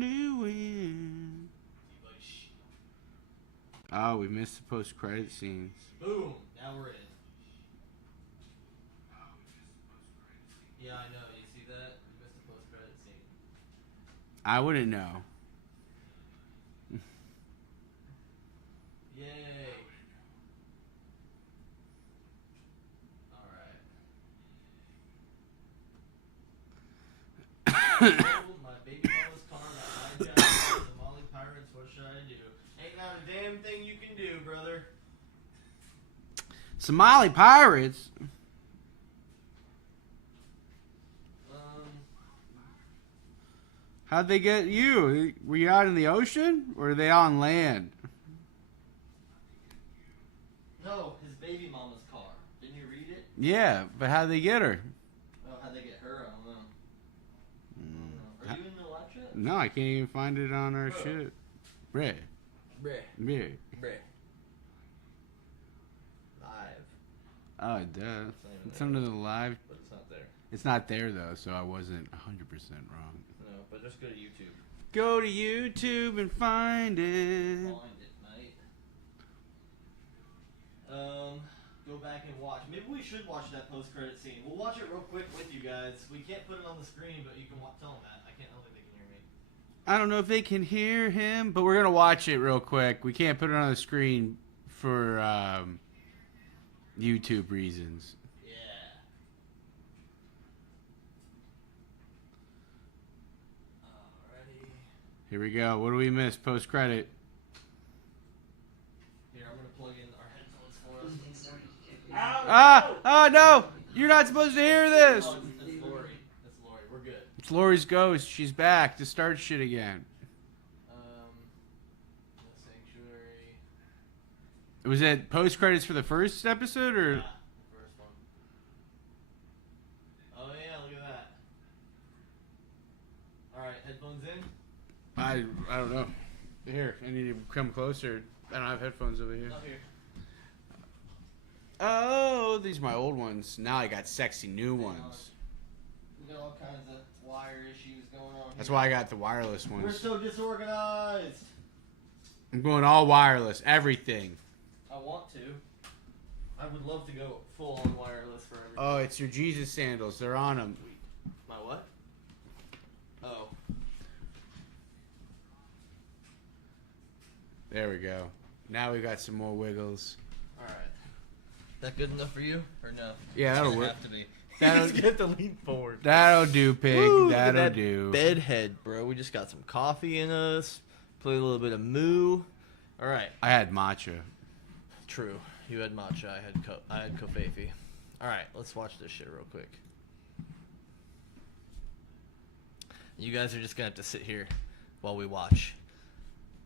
Doing. Oh, we missed the post-credit scenes. Boom! Now we're in. Yeah, I know. You see that? We missed the post-credit scene. I wouldn't know. Yay! Alright. My baby mama's car got hijacked by Somali pirates. What should I do? Ain't not a damn thing you can do, brother. Somali pirates? How'd they get you? Were you out in the ocean? Or are they on land? No, his baby mama's car. Didn't you read it? Yeah, but how'd they get her? Oh, how'd they get her? I don't know. Are you in the live chat? No, I can't even find it on our shit. Ray. Ray. Ray. Ray. Live. Oh, duh. It's under the live. But it's not there. It's not there, though, so I wasn't 100% wrong. No, but just go to YouTube. Go to YouTube and find it. Find it, mate. Go back and watch. Maybe we should watch that post-credit scene. We'll watch it real quick with you guys. We can't put it on the screen, but you can tell them that. I don't think they can hear me. I don't know if they can hear him, but we're going to watch it real quick. We can't put it on the screen for YouTube reasons. Yeah. Alrighty. Here we go. What do we miss? Post-credit. Here, I'm going to plug in our headphones for us. Oh no! You're not supposed to hear this! Oh, that's Lori. That's Lori. We're good. It's Lori's ghost. She's back to start shit again. The Sanctuary. Was it post-credits for the first episode, or...? Yeah, the first one. Oh yeah, look at that. Alright, headphones in? I don't know. Here, I need to come closer. I don't have headphones over here. Not here. Oh, these are my old ones. Now I got sexy new ones. We got all kinds of wire issues going on. That's why I got the wireless We're ones. so disorganized. I'm going all wireless. Everything. I want to. I would love to go full on wireless for everything. Oh, it's your Jesus sandals. They're on them. My what? Oh. There we go. Now we got some more wiggles. Alright. That good enough for you? Or no? Yeah, that'll It's work. gonna have to be. That'll- You just get to lean forward. That'll do, pig. Woo, look at That'll that do. Bed head, bro. We just got some coffee in us. Play a little bit of moo. All right. I had matcha. True. You had matcha. I had kofefe. All right. Let's watch this shit real quick. You guys are just gonna have to sit here while we watch.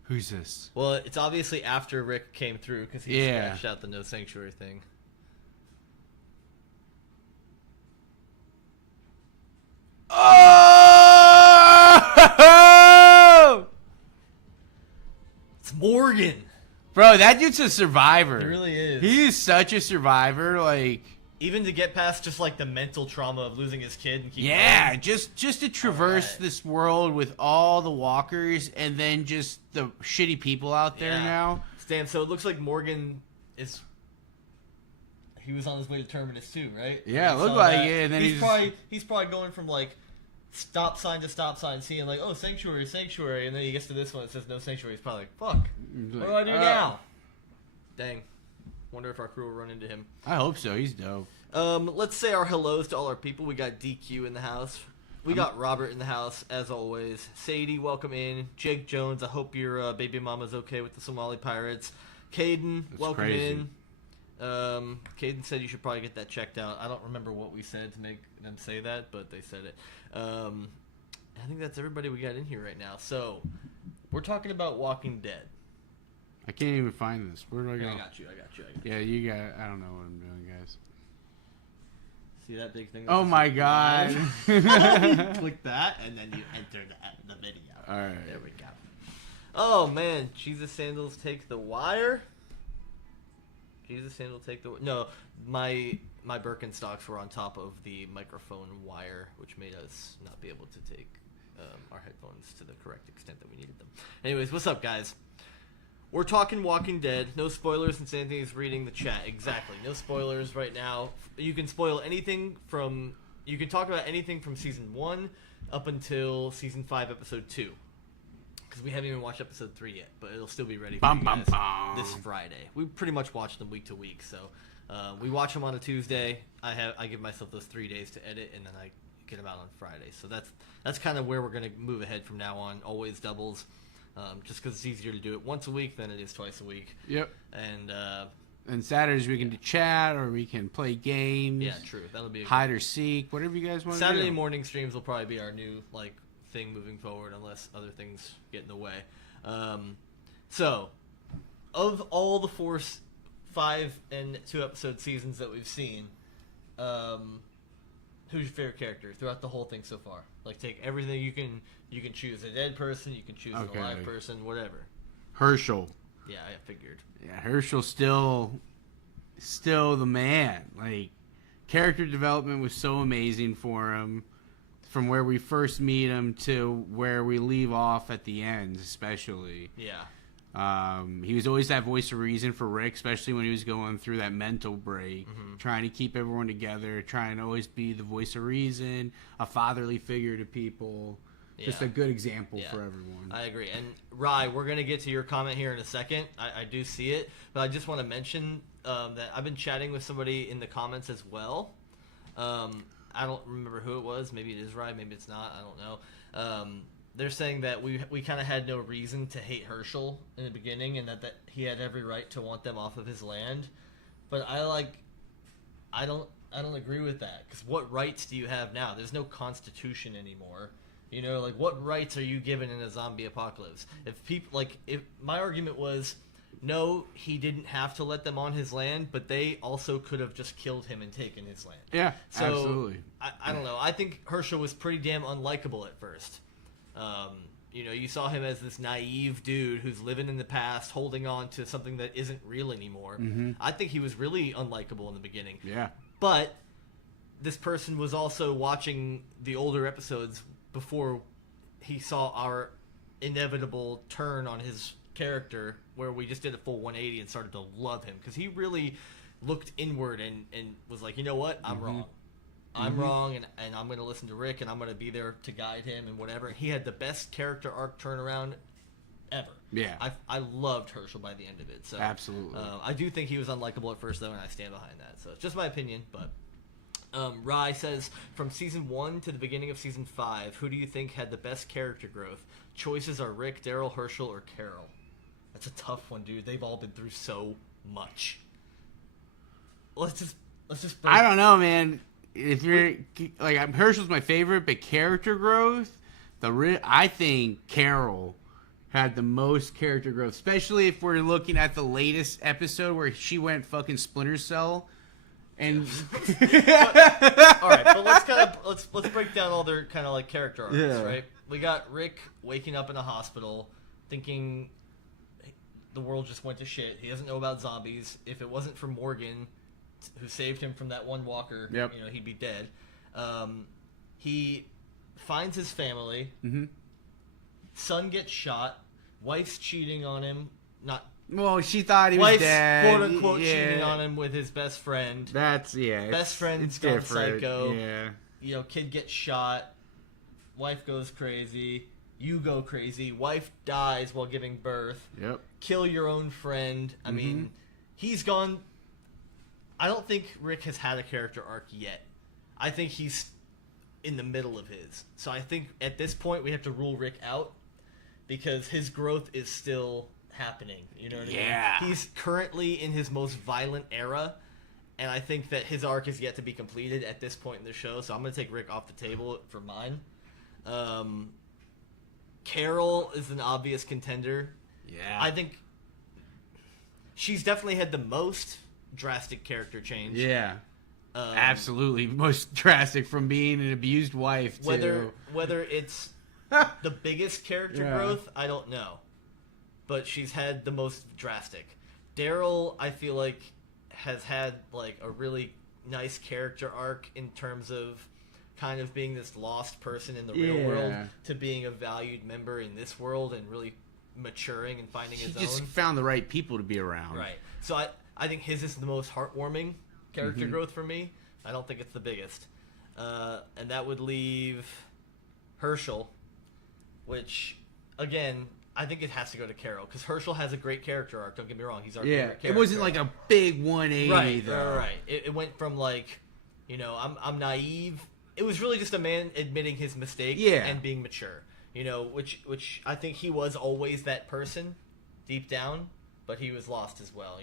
Who's this? Well, it's obviously after Rick came through because he scratched out the no sanctuary thing. Oh! It's Morgan. Bro, that dude's a survivor. He really is. He is such a survivor. Like, even to get past just like the mental trauma of losing his kid and keep yeah, going. just to traverse this world with all the walkers and then just the shitty people out there now. Damn, so it looks like Morgan is. He was on his way to Terminus too, right? Yeah, You it looked saw like that? it, and then he's probably going from like stop sign to stop sign, seeing like, oh, sanctuary, and then he gets to this one, it says no sanctuary. He's probably like, fuck, what do I do now? Dang, wonder if our crew will run into him. I hope so. He's dope. Let's say our hellos to all our people. We got DQ in the house. We got Robert in the house, as always. Sadie, welcome in. Jake Jones, I hope your baby mama's okay with the Somali pirates. Caden, welcome crazy. in. Caden said you should probably get that checked out. I don't remember what we said to make them say that, but they said it. I think that's everybody we got in here right now. So, we're talking about Walking Dead. I can't even find this. Where do I go? I got you. Yeah, you got. I don't know what I'm doing, guys. See that big thing? Oh my god! Click that, and then you enter the video. All right. There we go. Oh man, Jesus sandals take the wire. Jesus sandal take the no. My Birkenstocks were on top of the microphone wire, which made us not be able to take our headphones to the correct extent that we needed them. Anyways, what's up, guys? We're talking Walking Dead. No spoilers since Anthony's reading the chat. Exactly. No spoilers right now. You can spoil anything from... You can talk about anything from Season 1 up until Season 5, Episode 2. Because we haven't even watched Episode 3 yet, but it'll still be ready for you guys this Friday. We pretty much watch them week to week, so... we watch them on a Tuesday. I give myself those 3 days to edit, and then I get them out on Friday. So that's kind of where we're going to move ahead from now on. Always doubles, just because it's easier to do it once a week than it is twice a week. Yep. And Saturdays we can do chat or we can play games. yeah, true. That'll be hide or seek, whatever you guys want to do. Saturday morning streams will probably be our new thing moving forward, unless other things get in the way. So, of all the 5 and 2 episode seasons that we've seen, who's your favorite character throughout the whole thing so far? Take everything you can choose a dead person, you can choose an alive person, whatever. Herschel. Yeah, I figured. Yeah, Herschel's still the man. Character development was so amazing for him, from where we first meet him to where we leave off at the end, especially. Yeah. He was always that voice of reason for Rick, especially when he was going through that mental break, trying to keep everyone together, trying to always be the voice of reason, a fatherly figure to people. Just a good example for everyone. I agree. And Rye, we're going to get to your comment here in a second. I do see it, but I just want to mention that I've been chatting with somebody in the comments as well. I don't remember who it was. Maybe it is Rye, maybe it's not. I don't know. They're saying that we kind of had no reason to hate Herschel in the beginning, and that he had every right to want them off of his land. But I don't agree with that, because what rights do you have now? There's no constitution anymore. What rights are you given in a zombie apocalypse? If my argument was, no, he didn't have to let them on his land, but they also could have just killed him and taken his land. Yeah, so, absolutely. I don't know. I think Herschel was pretty damn unlikable at first. You saw him as this naive dude who's living in the past, holding on to something that isn't real anymore. Mm-hmm. I think he was really unlikable in the beginning. Yeah. But this person was also watching the older episodes before he saw our inevitable turn on his character, where we just did a full 180 and started to love him, because he really looked inward and was like, you know what, I'm wrong. I'm wrong, and I'm going to listen to Rick, and I'm going to be there to guide him and whatever. He had the best character arc turnaround ever. Yeah. I loved Herschel by the end of it. So absolutely. I do think he was unlikable at first, though, and I stand behind that. So it's just my opinion, but... Rye says, from Season 1 to the beginning of Season 5, who do you think had the best character growth? Choices are Rick, Daryl, Herschel, or Carol. That's a tough one, dude. They've all been through so much. Let's just break... I don't know, man. If you're Herschel's my favorite, but character growth, I think Carol had the most character growth, especially if we're looking at the latest episode where she went fucking Splinter Cell. And all right, but let's break down all their kind of character arcs, right? We got Rick waking up in a hospital, thinking the world just went to shit. He doesn't know about zombies. If it wasn't for Morgan, who saved him from that one walker, he'd be dead. He finds his family. Mm-hmm. Son gets shot. Wife's cheating on him. Well, she thought he was dead. Quote unquote cheating on him with his best friend. Best friend's gone different. psycho. Yeah. Kid gets shot. Wife goes crazy. You go crazy. Wife dies while giving birth. Yep. Kill your own friend. I mean, he's gone. I don't think Rick has had a character arc yet. I think he's in the middle of his. So I think at this point we have to rule Rick out, because his growth is still happening. You know what I mean? He's currently in his most violent era, and I think that his arc is yet to be completed at this point in the show, so I'm going to take Rick off the table for mine. Carol is an obvious contender. Yeah. I think she's definitely had the most drastic character change. Yeah. Absolutely. Most drastic, from being an abused wife to... Whether it's the biggest character growth, I don't know. But she's had the most drastic. Daryl, I feel like, has had a really nice character arc in terms of kind of being this lost person in the real world Yeah. to being a valued member in this world and really maturing and finding He his just own. found the right people to be around. Right. So I think his is the most heartwarming character growth for me. I don't think it's the biggest. And that would leave Herschel, which, again, I think it has to go to Carol because Herschel has a great character arc. Don't get me wrong; he's our Yeah, favorite character. it wasn't like a big 180 right, though. right. It went from like, I'm naive. It was really just a man admitting his mistake and being mature. Which I think he was always that person, deep down, but he was lost as well.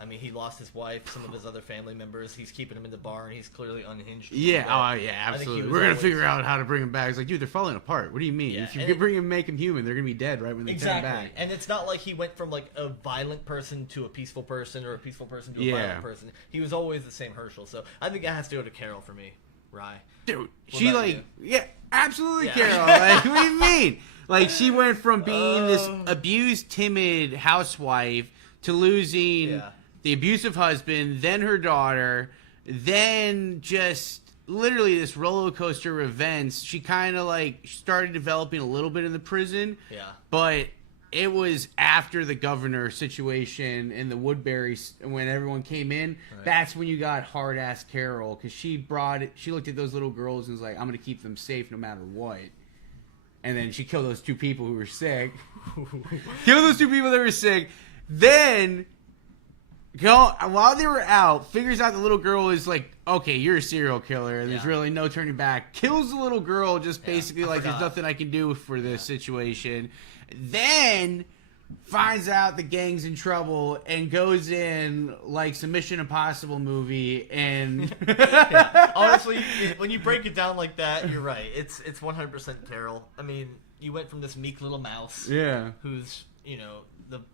I mean, he lost his wife, some of his other family members. He's keeping him in the bar, and he's clearly unhinged. Yeah, I think he absolutely. was We're gonna always- figure out how to bring him back. It's like, dude, they're falling apart. What do you mean? Yeah, If you and could bring him, make him human, they're gonna be dead right when they come back. And it's not like he went from like a violent person to a peaceful person or a peaceful person to a Yeah. violent person. He was always the same Herschel. So I think that has to go to Carol for me. Rye. Dude, What she about like, you? yeah, absolutely, Yeah. Carol. Like, what do you mean? Like, she went from being this Oh. abused, timid housewife to losing Yeah. the abusive husband, then her daughter, then just literally this roller coaster of events. She kind of like started developing a little bit in the prison, Yeah. but it was after the governor situation and the Woodbury when everyone came in. Right. That's when you got hard ass Carol because she looked at those little girls and was like, "I'm gonna keep them safe no matter what." And then she killed those two people who were sick. Killed those two people that were sick. Then while they were out, figures out the little girl is like, okay, you're a serial killer. And there's Yeah. really no turning back. Kills the little girl just Yeah, basically I like there's forgot. nothing I can do for this situation. Then finds out the gang's in trouble and goes in like some Mission Impossible movie and Yeah. Honestly, when you break it down like that, you're right. It's 100% Carol. I mean, you went from this meek little mouse yeah. who's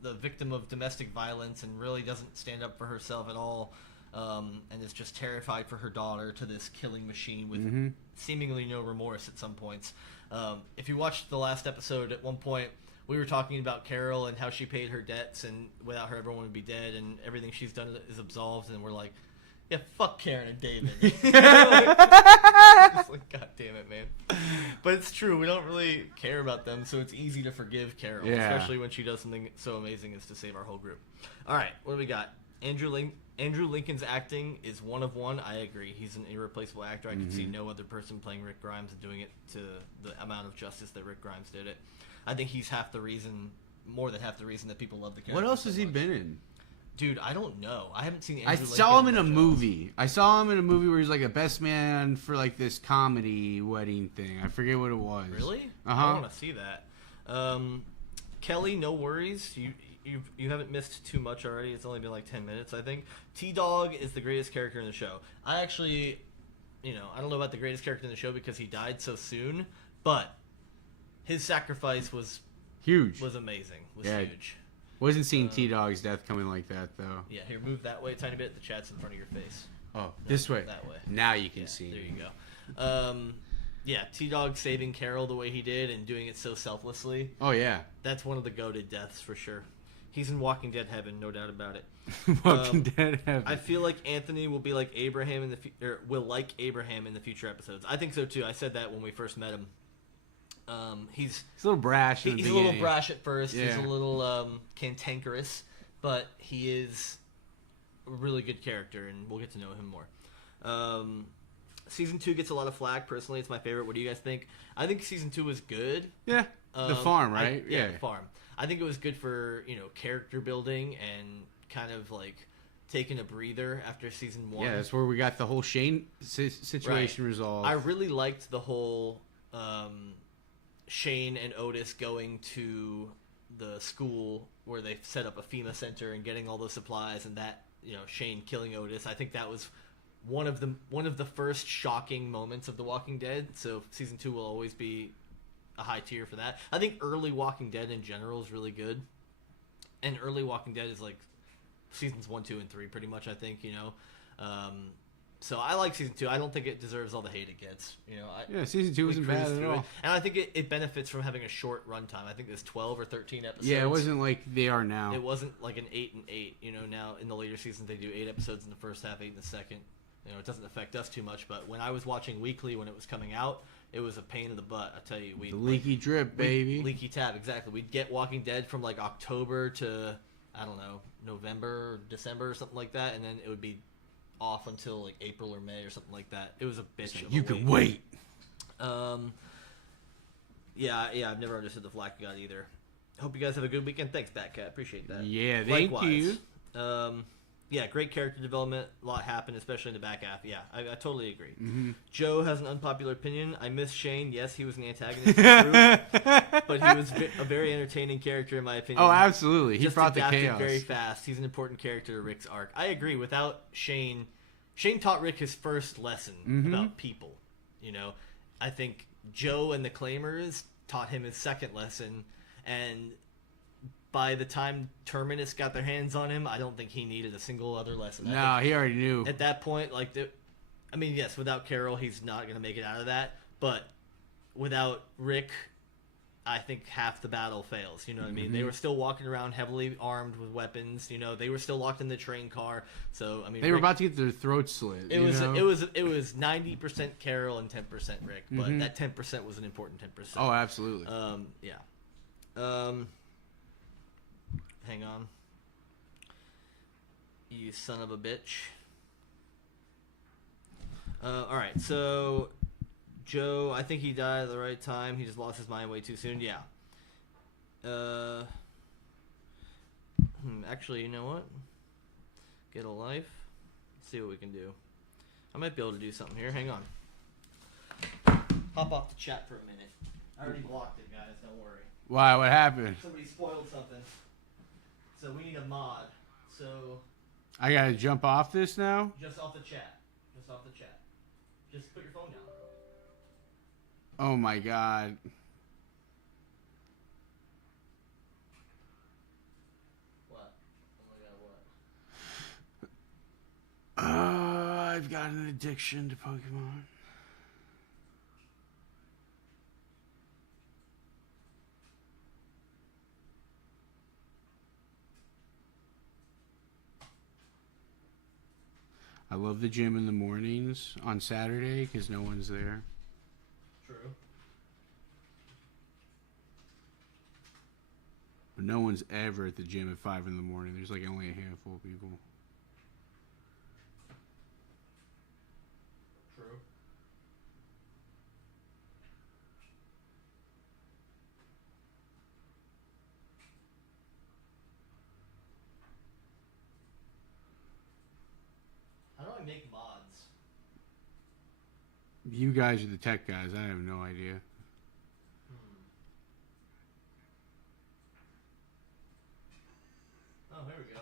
the victim of domestic violence and really doesn't stand up for herself at all, and is just terrified for her daughter, to this killing machine with seemingly no remorse at some points. If you watched the last episode, at one point we were talking about Carol and how she paid her debts, and without her everyone would be dead, and everything she's done is absolved, and we're like, yeah, fuck Karen and David. It's like, God damn it, man. But it's true. We don't really care about them, so it's easy to forgive Carol, Yeah. especially when she does something so amazing as to save our whole group. All right, what do we got? Andrew Lincoln's acting is one of one. I agree. He's an irreplaceable actor. I could see no other person playing Rick Grimes and doing it to the amount of justice that Rick Grimes did it. I think he's more than half the reason that people love the character. What else so has he much. been in? Dude, I don't know. I haven't seen Andrew I Lincoln saw him in a much else. movie. I saw him in a movie where he's like a best man for like this comedy wedding thing. I forget what it was. Really? Uh-huh. I want to see that. Kelly, no worries. You haven't missed too much already. It's only been like 10 minutes, I think. T-Dog is the greatest character in the show. I actually, I don't know about the greatest character in the show because he died so soon, but his sacrifice was Huge. amazing. Was Yeah. huge. Wasn't seeing T-Dog's death coming like that though. Yeah, here, move that way a tiny bit. The chat's in front of your face. Oh, this way. That way. Now you can Yeah, see. there you go. Yeah, T-Dog saving Carol the way he did and doing it so selflessly. Oh yeah. That's one of the goated deaths for sure. He's in Walking Dead heaven, no doubt about it. Walking Dead heaven. I feel like Anthony will be like Abraham in the will like Abraham in the future episodes. I think so too. I said that when we first met him. He's a little brash. In the a little beginning. brash at first. Yeah. He's a little cantankerous, but he is a really good character, and we'll get to know him more. Season 2 gets a lot of flack. Personally, it's my favorite. What do you guys think? I think season 2 was good. Yeah. The farm, right? Yeah, the farm. I think it was good for character building and kind of like taking a breather after season 1. Yeah, that's where we got the whole Shane situation resolved. I really liked the whole Shane and Otis going to the school where they set up a FEMA center and getting all those supplies, and that Shane killing Otis. I think that was one of the first shocking moments of The Walking Dead. So season 2 will always be a high tier for that. I think early Walking Dead in general is really good, and early Walking Dead is like seasons 1, 2, and 3 pretty much. I think so I like season 2. I don't think it deserves all the hate it gets. Yeah, season 2 wasn't bad at all. And I think it benefits from having a short runtime. I think there's 12 or 13 episodes. Yeah, it wasn't like they are now. It wasn't like an 8 and 8. Now in the later seasons they do 8 episodes in the first half, 8 in the second. it doesn't affect us too much. But when I was watching Weekly when it was coming out, it was a pain in the butt. I tell you, The leaky drip, baby. Leaky tab, exactly. We'd get Walking Dead from like October to I don't know November or December or something like that, and then it would be off until like April or May or something like that. It was a bitch. You can wait. Yeah, I've never understood the flack you got either. Hope you guys have a good weekend. Thanks, Batcat. Appreciate that. Yeah, thank you. Yeah, great character development. A lot happened, especially in the back half. Yeah, I totally agree. Mm-hmm. Joe has an unpopular opinion. I miss Shane. Yes, he was an antagonist, but he was a very entertaining character in my opinion. Oh, absolutely. He Just brought the adapted chaos. very fast. He's an important character to Rick's arc. I agree. Without Shane taught Rick his first lesson about people. I think Joe and the Claimers taught him his second lesson, and by the time Terminus got their hands on him, I don't think he needed a single other lesson. No, he already knew. At that point, yes, without Carol, he's not going to make it out of that. But without Rick, I think half the battle fails. You know what I mean? They were still walking around heavily armed with weapons. They were still locked in the train car. So I mean, they were about to get their throats slit. It was 90% Carol and 10% Rick, but that 10% was an important 10%. Oh, absolutely. Yeah. Hang on. You son of a bitch. Alright, so Joe, I think he died at the right time. He just lost his mind way too soon. Yeah. Actually, you know what? Get a life. Let's see what we can do. I might be able to do something here. Hang on. Hop off the chat for a minute. I already blocked it, guys. Don't worry. Why? What happened? Somebody spoiled something. So we need a mod. So I gotta jump off this now? just off the chat. Just off the chat. Just put your phone down. Oh my god. What? Oh my god, what? I've got an addiction to Pokemon. I love the gym in the mornings on Saturday because no one's there. True. But no one's ever at the gym at 5 in the morning. There's like only a handful of people. True. How do I make mods? You guys are the tech guys. I have no idea. Oh, here we go.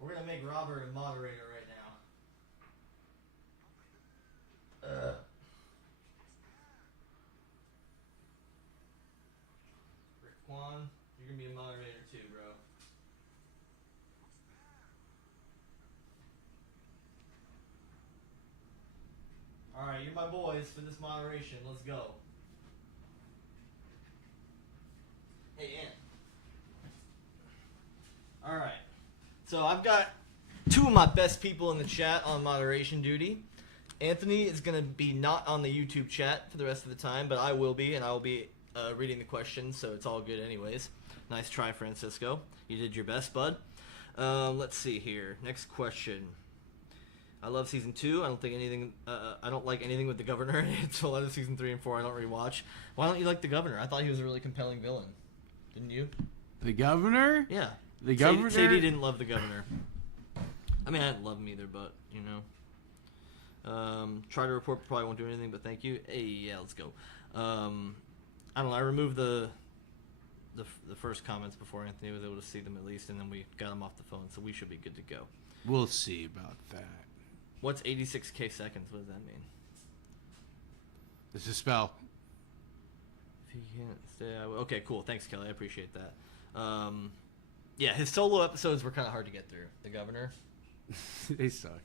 We're gonna make Robert a moderator right now. Rick Kwan, you're gonna be a moderator too, bro. Alright, you're my boys for this moderation. Let's go. Hey, Ant. Alright. So I've got two of my best people in the chat on moderation duty. Anthony is going to be not on the YouTube chat for the rest of the time, but I will be, and I will be reading the questions, so it's all good anyways. Nice try, Francisco. You did your best, bud. Let's see here. Next question. I love season 2. I don't think anything. I don't like anything with the governor in it. So a lot of season 3 and 4 I don't rewatch. Why don't you like the governor? I thought he was a really compelling villain. Didn't you? The governor? Yeah. The governor? Sadie didn't love the governor. I mean, I didn't love him either, but try to report probably won't do anything, but thank you. Hey, yeah, let's go. I don't know. I removed the first comments before Anthony was able to see them at least, and then we got them off the phone, so we should be good to go. We'll see about that. What's 86k seconds? What does that mean? It's a spell. he can't stay, I will. Okay, cool. Thanks, Kelly. I appreciate that. Yeah, his solo episodes were kind of hard to get through. The governor. They sucked.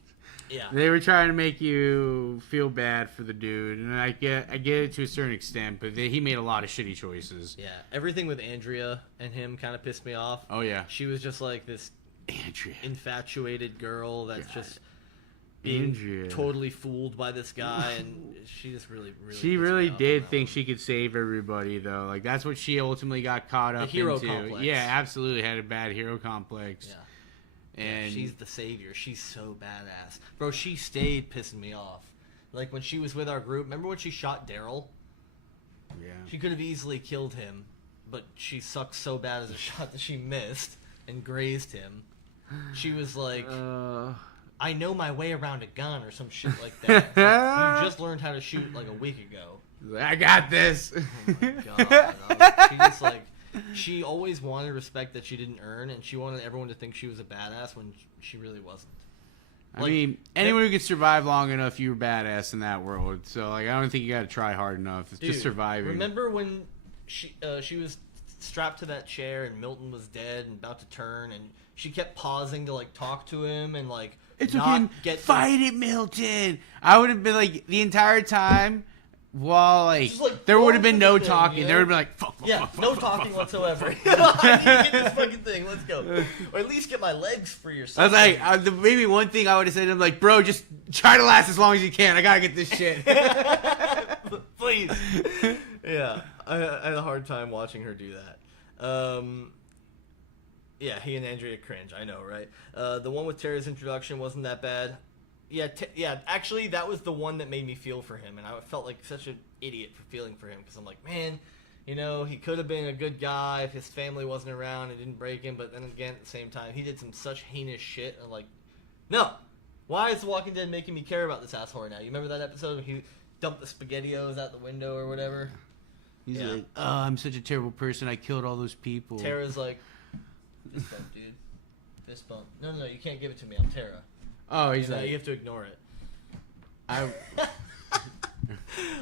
Yeah. They were trying to make you feel bad for the dude, and I get it to a certain extent, but he made a lot of shitty choices. Yeah. Everything with Andrea and him kind of pissed me off. Oh yeah, She was just like this Andrea. infatuated girl that's God. just being Andrea. totally fooled by this guy, and she just really She pissed really me off on did that think one. she could save everybody, though. Like that's what she ultimately got caught up hero into. complex. Yeah, absolutely had a bad hero complex. Yeah. And she's the savior. She's so badass. Bro, she stayed pissing me off. Like when she was with our group, remember when she shot Daryl? yeah. She could have easily killed him, but she sucked so bad as a shot that she missed and grazed him. She was like, I know my way around a gun or some shit like that. It's like, you just learned how to shoot like a week ago. I got this. Oh my god. She just like, she always wanted respect that she didn't earn, and she wanted everyone to think she was a badass when she really wasn't. I Like, mean, anyone who could survive long enough, you were badass in that world. So, like, I don't think you got to try hard enough. It's Dude, just surviving. Remember when she was strapped to that chair and Milton was dead and about to turn, and she kept pausing to like talk to him and like It's not okay. get Fight it, Milton. I would have been like the entire time. While like, Just, like, there would have been no throw the thing, talking. you know? There would have been like fuck. Yeah, fuck, no fuck, talking fuck, fuck, whatsoever. fuck. I need to get this fucking thing. Let's go. Or at least get my legs free or I was something. like, maybe one thing I would have said to him, like, bro, just try to last as long as you can. I gotta get this shit. Please. Yeah, I had a hard time watching her do that. Yeah, he and Andrea cringe. I know, right? The one with Tara's introduction wasn't that bad. Yeah, yeah. Actually, that was the one that made me feel for him, and I felt like such an idiot for feeling for him because I'm like, man, you know, he could have been a good guy if his family wasn't around and didn't break him. But then again, at the same time, he did some such heinous shit. I'm like, no. Why is The Walking Dead making me care about this asshole right now? You remember that episode when he dumped the SpaghettiOs out the window or whatever? He's Yeah. like, oh, I'm such a terrible person. I killed all those people. Tara's like, fist bump, dude. Fist bump. No, you can't give it to me. I'm Tara. Oh, he's You know, like, you have to ignore it.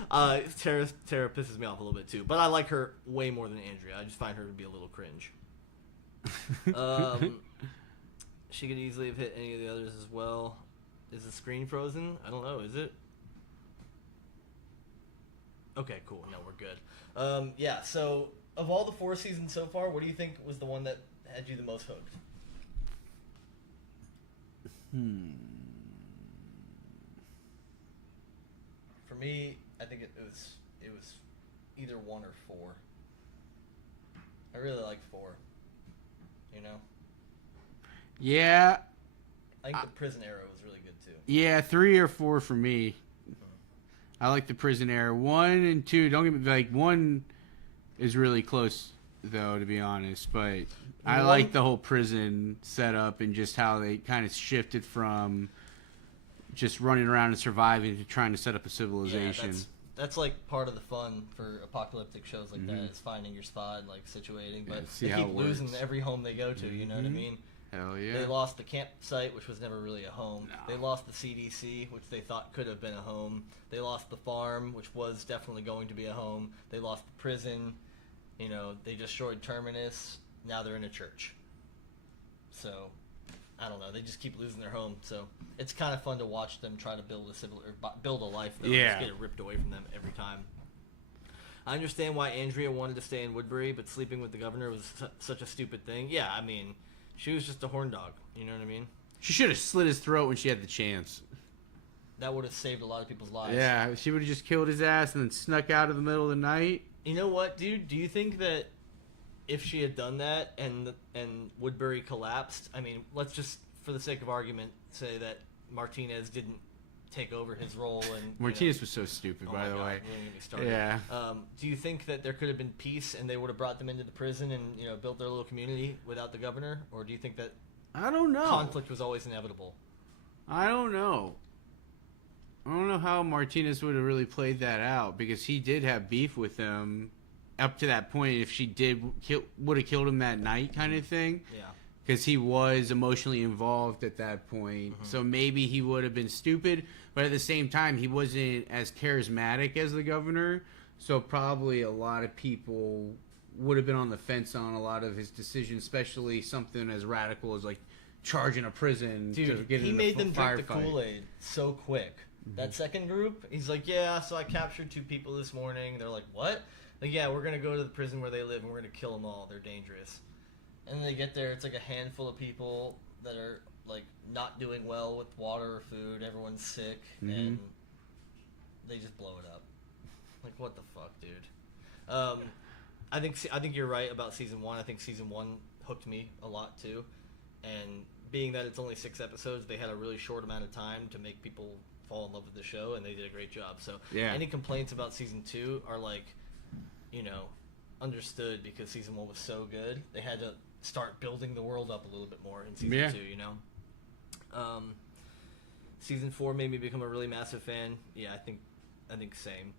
Tara pisses me off a little bit too, but I like her way more than Andrea. I just find her to be a little cringe. She could easily have hit any of the others as well. Is the screen frozen? I don't know. Is it? Okay, cool. No, we're good. Yeah. So, of all the 4 seasons so far, what do you think was the one that had you the most hooked? For me, I think it was either 1 or 4. I really liked 4. You know, yeah, I think the prison era was really good too. yeah, 3 or 4 for me. I like the prison era. 1 and 2. Don't get me like 1 is really close though, to be honest. But I One- like the whole prison setup and just how they kind of shifted from just running around and surviving to trying to set up a civilization. Yeah, that's like part of the fun for apocalyptic shows like that is finding your spot and like situating. But see they how keep it losing works. every home they go to. You know what I mean? Hell yeah. They lost the campsite, which was never really a home. No. They lost the CDC, which they thought could have been a home. They lost the farm, which was definitely going to be a home. They lost the prison. You know, they destroyed Terminus. Now they're in a church. So, I don't know. They just keep losing their home. So it's kind of fun to watch them try to build build a life. Though, Yeah. and just get it ripped away from them every time. I understand why Andrea wanted to stay in Woodbury, but sleeping with the governor was such a stupid thing. Yeah, I mean, she was just a horn dog. You know what I mean? She should have slit his throat when she had the chance. That would have saved a lot of people's lives. Yeah, she would have just killed his ass and then snuck out of the middle of the night. You know what, dude? Do you think that if she had done that and Woodbury collapsed, I mean, let's just, for the sake of argument, say that Martinez didn't take over his role and Martinez was so stupid, by the way. Don't get me started. Yeah. Do you think that there could have been peace and they would have brought them into the prison and built their little community without the governor, or do you think that I don't know. conflict was always inevitable? I don't know. I don't know how Martinez would have really played that out because he did have beef with them up to that point. If she would have killed him that night, kind of thing. Yeah. Because he was emotionally involved at that point. So maybe he would have been stupid, but at the same time, he wasn't as charismatic as the governor. So probably a lot of people would have been on the fence on a lot of his decisions, especially something as radical as like charging a prison to Dude, get he in made a them firefight. drink the Kool-Aid so quick. That second group, he's like, yeah, so I captured 2 people this morning. They're like, what? Like, yeah, we're going to go to the prison where they live and we're going to kill them all. They're dangerous. And then they get there, it's like a handful of people that are, like, not doing well with water or food. Everyone's sick, and they just blow it up. Like, what the fuck, dude? I think you're right about season 1. I think season 1 hooked me a lot, too. And being that it's only 6 episodes, they had a really short amount of time to make people fall in love with the show, and they did a great job. So any complaints about season 2 are, like, you know, understood because season 1 was so good. They had to start building the world up a little bit more in season 2, you know? Season 4 made me become a really massive fan. Yeah, I think same.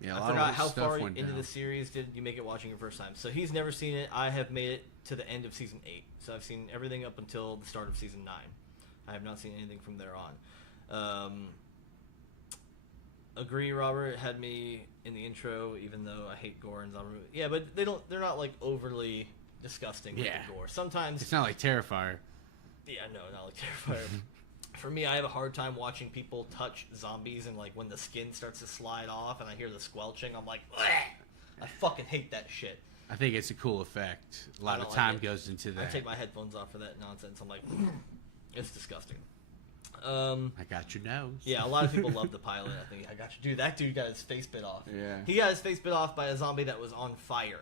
Yeah, I forgot how far into the series did you make it watching your first time. So he's never seen it. I have made it to the end of season 8. So I've seen everything up until the start of season 9. I have not seen anything from there on. Agree, Robert. It had me in the intro, even though I hate gore and zombie movies. Yeah, but they're not like overly disgusting with the gore. Sometimes it's not like Terrifier. Yeah, no, not like Terrifier. For me, I have a hard time watching people touch zombies, and like when the skin starts to slide off and I hear the squelching, I'm like, bleh! I fucking hate that shit. I think it's a cool effect. A lot of time goes into that. I take my headphones off for that nonsense. I'm like, it's disgusting. I got your nose. Yeah, a lot of people love the pilot. I think I got you. Dude, that dude got his face bit off. Yeah. He got his face bit off by a zombie that was on fire.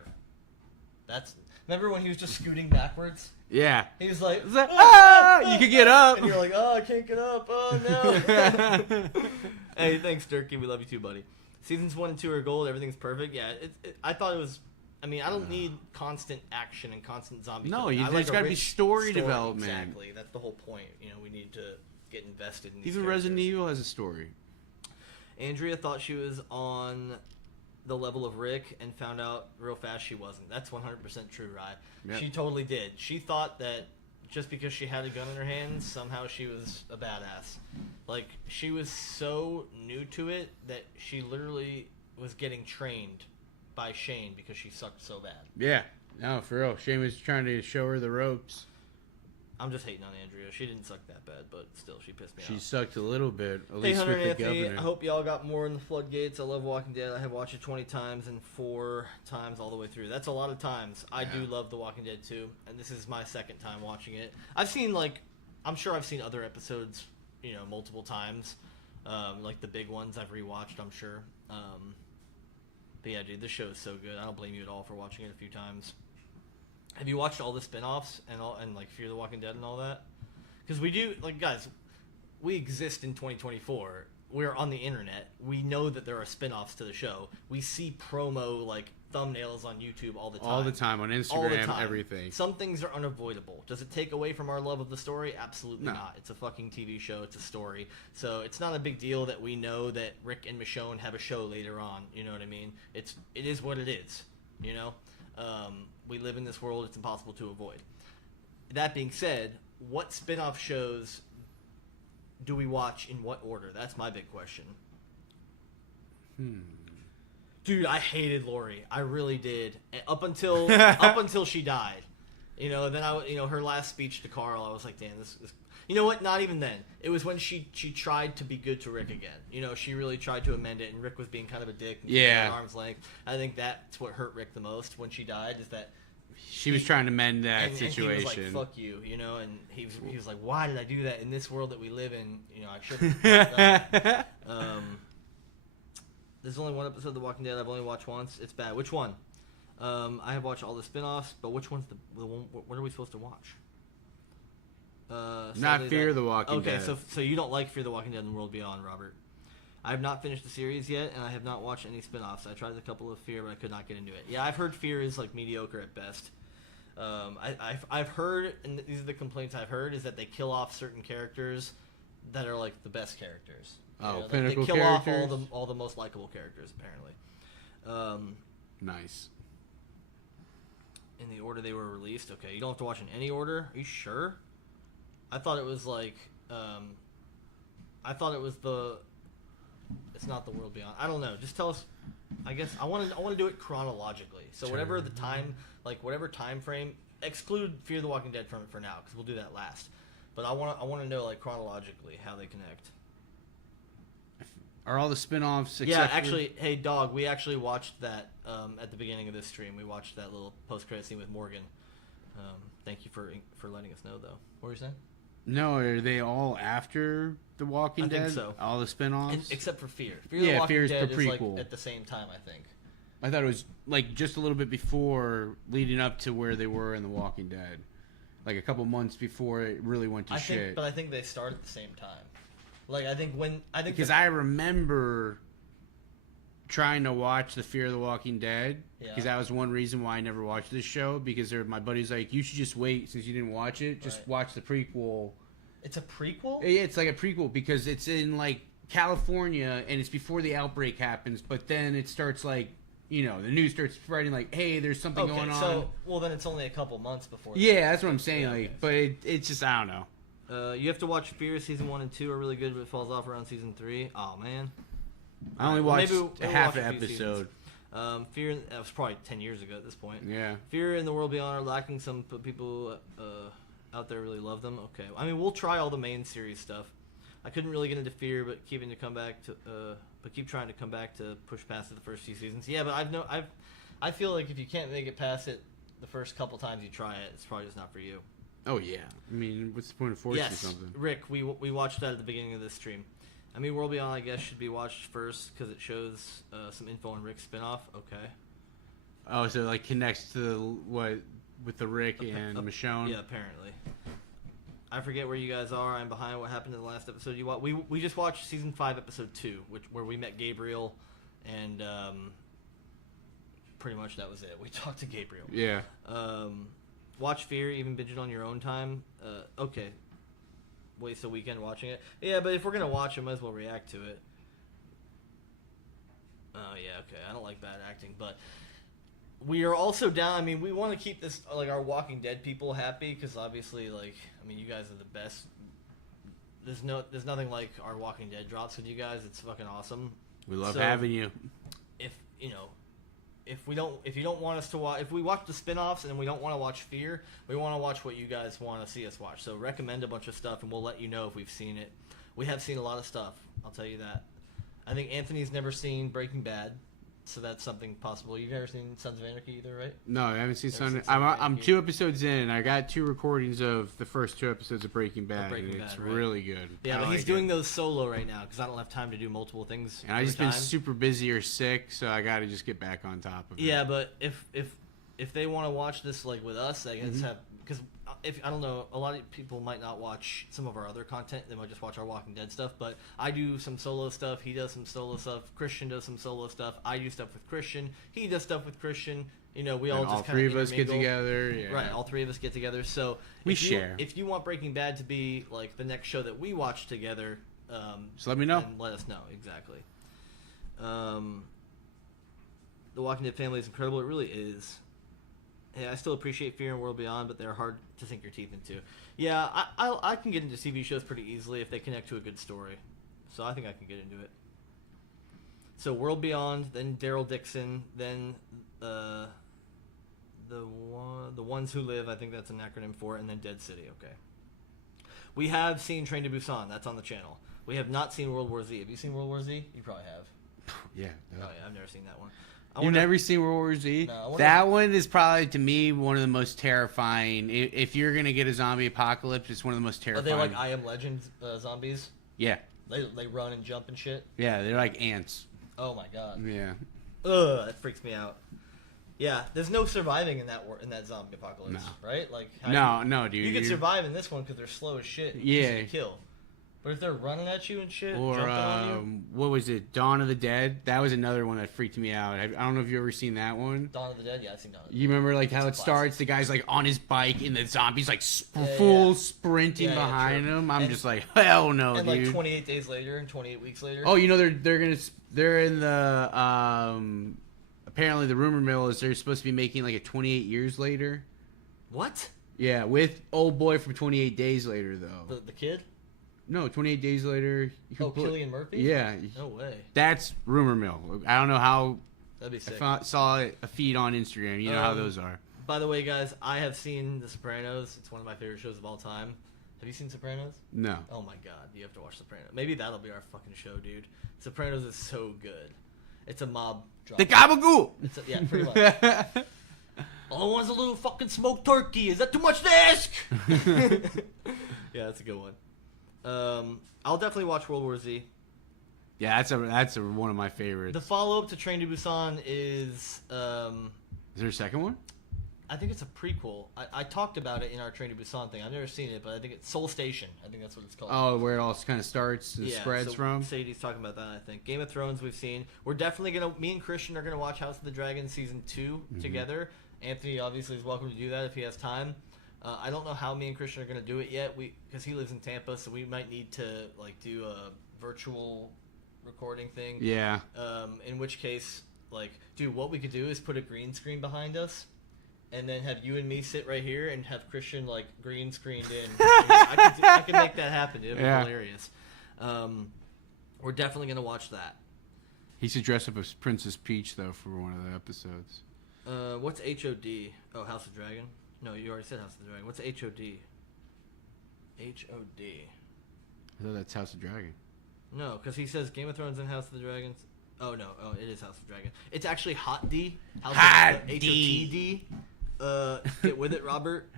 Remember when he was just scooting backwards? Yeah. He was like, you could get up. And you're like, oh, I can't get up. Oh, no. Hey, thanks, Durkee. We love you too, buddy. Seasons 1 and 2 are gold. Everything's perfect. Yeah, I thought it was... I mean, I don't need constant action and constant zombie killing. There's got to be story development. Exactly. That's the whole point. You know, we need to get invested in these Even characters. Resident Evil has a story. Andrea thought she was on the level of Rick and found out real fast she wasn't. That's 100% true, Rye. Yep. She totally did. She thought that just because she had a gun in her hands, somehow she was a badass. Like, she was so new to it that she literally was getting trained by Shane because she sucked so bad. Yeah. No, for real. Shane was trying to show her the ropes. I'm just hating on Andrea. She didn't suck that bad, but still, she pissed me off. She sucked a little bit, at hey, least Hunter with the Anthony, governor. I hope y'all got more in the floodgates. I love Walking Dead. I have watched it 20 times and 4 times all the way through. That's a lot of times. I do love The Walking Dead too, and this is my second time watching it. I've seen, like, I'm sure I've seen other episodes, you know, multiple times. Like the big ones I've rewatched, I'm sure. But yeah, dude, this show is so good. I don't blame you at all for watching it a few times. Have you watched all the spin-offs and like Fear the Walking Dead and all that? Because we do, like, guys, we exist in 2024. We're on the internet. We know that there are spin-offs to the show. We see promo, like, thumbnails on YouTube all the time. All the time, on Instagram, everything. Some things are unavoidable. Does it take away from our love of the story? Absolutely not. It's a fucking TV show. It's a story. So it's not a big deal that we know that Rick and Michonne have a show later on. You know what I mean? It is what it is, you know? We live in this world. It's impossible to avoid. That being said, what spin-off shows do we watch in what order? That's my big question. Dude, I hated Lori. I really did. Up until she died. You know, then her last speech to Carl, I was like, damn, this is... You know what? Not even then. It was when she tried to be good to Rick again. You know, she really tried to amend it, and Rick was being kind of a dick. At arm's length. I think that's what hurt Rick the most when she died, is that she was trying to mend that situation. And he was like, fuck you, you know, and he was like, why did I do that in this world that we live in? You know, I shouldn't have done that. There's only one episode of The Walking Dead I've only watched once. It's bad. Which one? I have watched all the spin-offs, but which one's the one? What are we supposed to watch? Not Fear the Walking Dead. Okay, so you don't like Fear the Walking Dead and World Beyond, Robert. I have not finished the series yet, and I have not watched any spin-offs. I tried a couple of Fear, but I could not get into it. Yeah, I've heard Fear is, like, mediocre at best. I've heard, and these are the complaints I've heard, is that they kill off certain characters that are, like, the best characters. Pinnacle they kill characters? off all the most likable characters, apparently. Nice. In the order they were released? Okay, you don't have to watch in any order? Are you sure? I thought it was, like, it's not The World Beyond. I don't know. Just tell us I guess I want to do it chronologically. So whatever the time, like whatever time frame, exclude Fear the Walking Dead from it for now, because we'll do that last. But I want to know like chronologically how they connect. Are all the spin-offs? Yeah, actually, hey dog, we actually watched that at the beginning of this stream. We watched that little post-credit scene with Morgan. Thank you for letting us know, though. What were you saying? No, are they all after The Walking Dead? I think so. All the spin-offs? Except for Fear. Fear the Walking Fear's Dead the is like prequel. at the same time, I think. I thought it was like just a little bit before, leading up to where they were in The Walking Dead. Like a couple months before it really went to shit. But I think they start at the same time. Like Because I remember trying to watch the Fear of the Walking Dead, because that was one reason why I never watched this show, because my buddy's like, you should just wait since you didn't watch it, just watch the prequel. It's a prequel? Yeah, it's like a prequel because it's in like California and it's before the outbreak happens, but then it starts like, the news starts spreading like, hey, there's something going on. So, well, then it's only a couple months before. Yeah, that's what I'm saying. But it's just, I don't know. You have to watch Fear season 1 and 2 are really good, but it falls off around season 3. Oh man, I only watched half an watch a few episode. Fear that was probably 10 years ago at this point. Yeah. Fear and the World Beyond are lacking. Some people out there really love them. Okay, I mean we'll try all the main series stuff. I couldn't really get into Fear, but keep trying to come back to push past it the first few seasons. Yeah, but I feel like if you can't make it past it the first couple times you try it, it's probably just not for you. Oh yeah, I mean, what's the point of forcing something? Rick, we watched that at the beginning of this stream. I mean, World Beyond, I guess, should be watched first because it shows some info on Rick's spinoff. Okay. Oh, so it, like connects to with the Rick and Michonne? Yeah, apparently. I forget where you guys are. I'm behind what happened in the last episode. We just watched season 5, episode 2, where we met Gabriel, and pretty much that was it. We talked to Gabriel. Yeah. Watch Fear, even binge it on your own time. Okay. Waste a weekend watching it. Yeah, but if we're going to watch it, might as well react to it. Oh, yeah, okay. I don't like bad acting, but we are also down. I mean, we want to keep this, like, our Walking Dead people happy, because obviously, like, I mean, you guys are the best. There's nothing like our Walking Dead drops with you guys. It's fucking awesome. We love having you. If you don't want us to watch, if we watch the spin-offs and we don't want to watch Fear, we want to watch what you guys want to see us watch. So recommend a bunch of stuff and we'll let you know if we've seen it. We have seen a lot of stuff, I'll tell you that. I think Anthony's never seen Breaking Bad, so that's something possible. You've never seen Sons of Anarchy either, right? No, I haven't seen Sons of Anarchy. I'm 2 episodes in. I got 2 recordings of the first 2 episodes of Breaking Bad. It's really good. Yeah, but he's doing those solo right now because I don't have time to do multiple things. And I just been super busy or sick, so I got to just get back on top of it. Yeah, but if they want to watch this like with us, I guess because if I don't know, a lot of people might not watch some of our other content. They might just watch our Walking Dead stuff. But I do some solo stuff. He does some solo stuff. Christian does some solo stuff. I do stuff with Christian. He does stuff with Christian. We all just kind of 3 of us get together. Yeah. Right, all 3 of us get together. So we share. If you want Breaking Bad to be like the next show that we watch together, just let me know. And let us know exactly. The Walking Dead family is incredible. It really is. Hey, I still appreciate Fear and World Beyond, but they're hard to sink your teeth into. Yeah, I can get into TV shows pretty easily if they connect to a good story. So I think I can get into it. So World Beyond, then Daryl Dixon, then the Ones Who Live, I think that's an acronym for it, and then Dead City, okay. We have seen Train to Busan. That's on the channel. We have not seen World War Z. Have you seen World War Z? You probably have. Yeah. Oh, yeah, I've never seen that one. You've never seen World War Z? No, that one is probably, to me, one of the most terrifying. If you're going to get a zombie apocalypse, it's one of the most terrifying. Are they like I Am Legend zombies? Yeah. They run and jump and shit? Yeah, they're like ants. Oh, my God. Yeah. Ugh, that freaks me out. Yeah, there's no surviving in that zombie apocalypse, right? Like no, dude. You could survive in this one because they're slow as shit. Yeah. To kill. But if they're running at you and shit, or jumping on you. What was it? Dawn of the Dead. That was another one that freaked me out. I don't know if you ever seen that one. Dawn of the Dead. Yeah, I've seen Dawn of the Dead. You remember like how it starts? The guy's like on his bike and the zombies like sprinting behind him. I'm just like, hell no, and dude. And like 28 days later and 28 weeks later. Oh, they're in the apparently the rumor mill is they're supposed to be making like a 28 years later. What? Yeah, with old boy from 28 Days Later though. The kid? No, 28 Days Later. Cillian Murphy? Yeah. No way. That's rumor mill. I don't know how That'd be sick. Saw a feed on Instagram. You know how those are. By the way, guys, I have seen The Sopranos. It's one of my favorite shows of all time. Have you seen Sopranos? No. Oh my god, you have to watch Sopranos. Maybe that'll be our fucking show, dude. Sopranos is so good. It's a mob drama. The gabagool. Yeah, pretty much. All I want is a little fucking smoked turkey. Is that too much to ask? Yeah, that's a good one. I'll definitely watch World War Z. Yeah, that's one of my favorites. The follow-up to Train to Busan is... Is there a second one? I think it's a prequel. I talked about it in our Train to Busan thing. I've never seen it, but I think it's Seoul Station. I think that's what it's called. Oh, where it all kind of starts and spreads so from? Sadie's talking about that, I think. Game of Thrones we've seen. We're definitely going to... Me and Christian are going to watch House of the Dragon Season 2 together. Anthony obviously is welcome to do that if he has time. I don't know how me and Christian are going to do it yet, because he lives in Tampa, so we might need to do a virtual recording thing. Yeah. In which case, dude, what we could do is put a green screen behind us, and then have you and me sit right here and have Christian green screened in. I could make that happen. It'd be hilarious. We're definitely gonna watch that. He should dress up as Princess Peach though for one of the episodes. What's HOD? Oh, House of Dragon. No, you already said House of the Dragon. What's HOD? HOD. I thought that's House of Dragon. No, because he says Game of Thrones and House of the Dragons. Oh no, it is House of Dragon. It's actually Hot D. Hot D. HOTD. Get with it, Robert.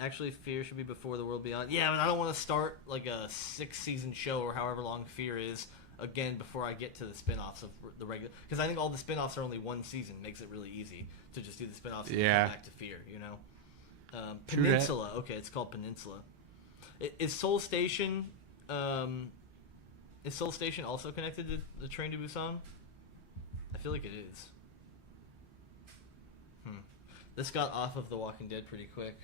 Actually, Fear should be Before the World Beyond. Yeah, but I don't want to start a 6-season show or however long Fear is again before I get to the spin-offs of the regular. Because I think all the spin-offs are only one season. Makes it really easy to just do the spin-offs and come back to Fear, you know? Peninsula. Okay, it's called Peninsula. Is Seoul Station... is Seoul Station also connected to the Train to Busan? I feel like it is. This got off of The Walking Dead pretty quick.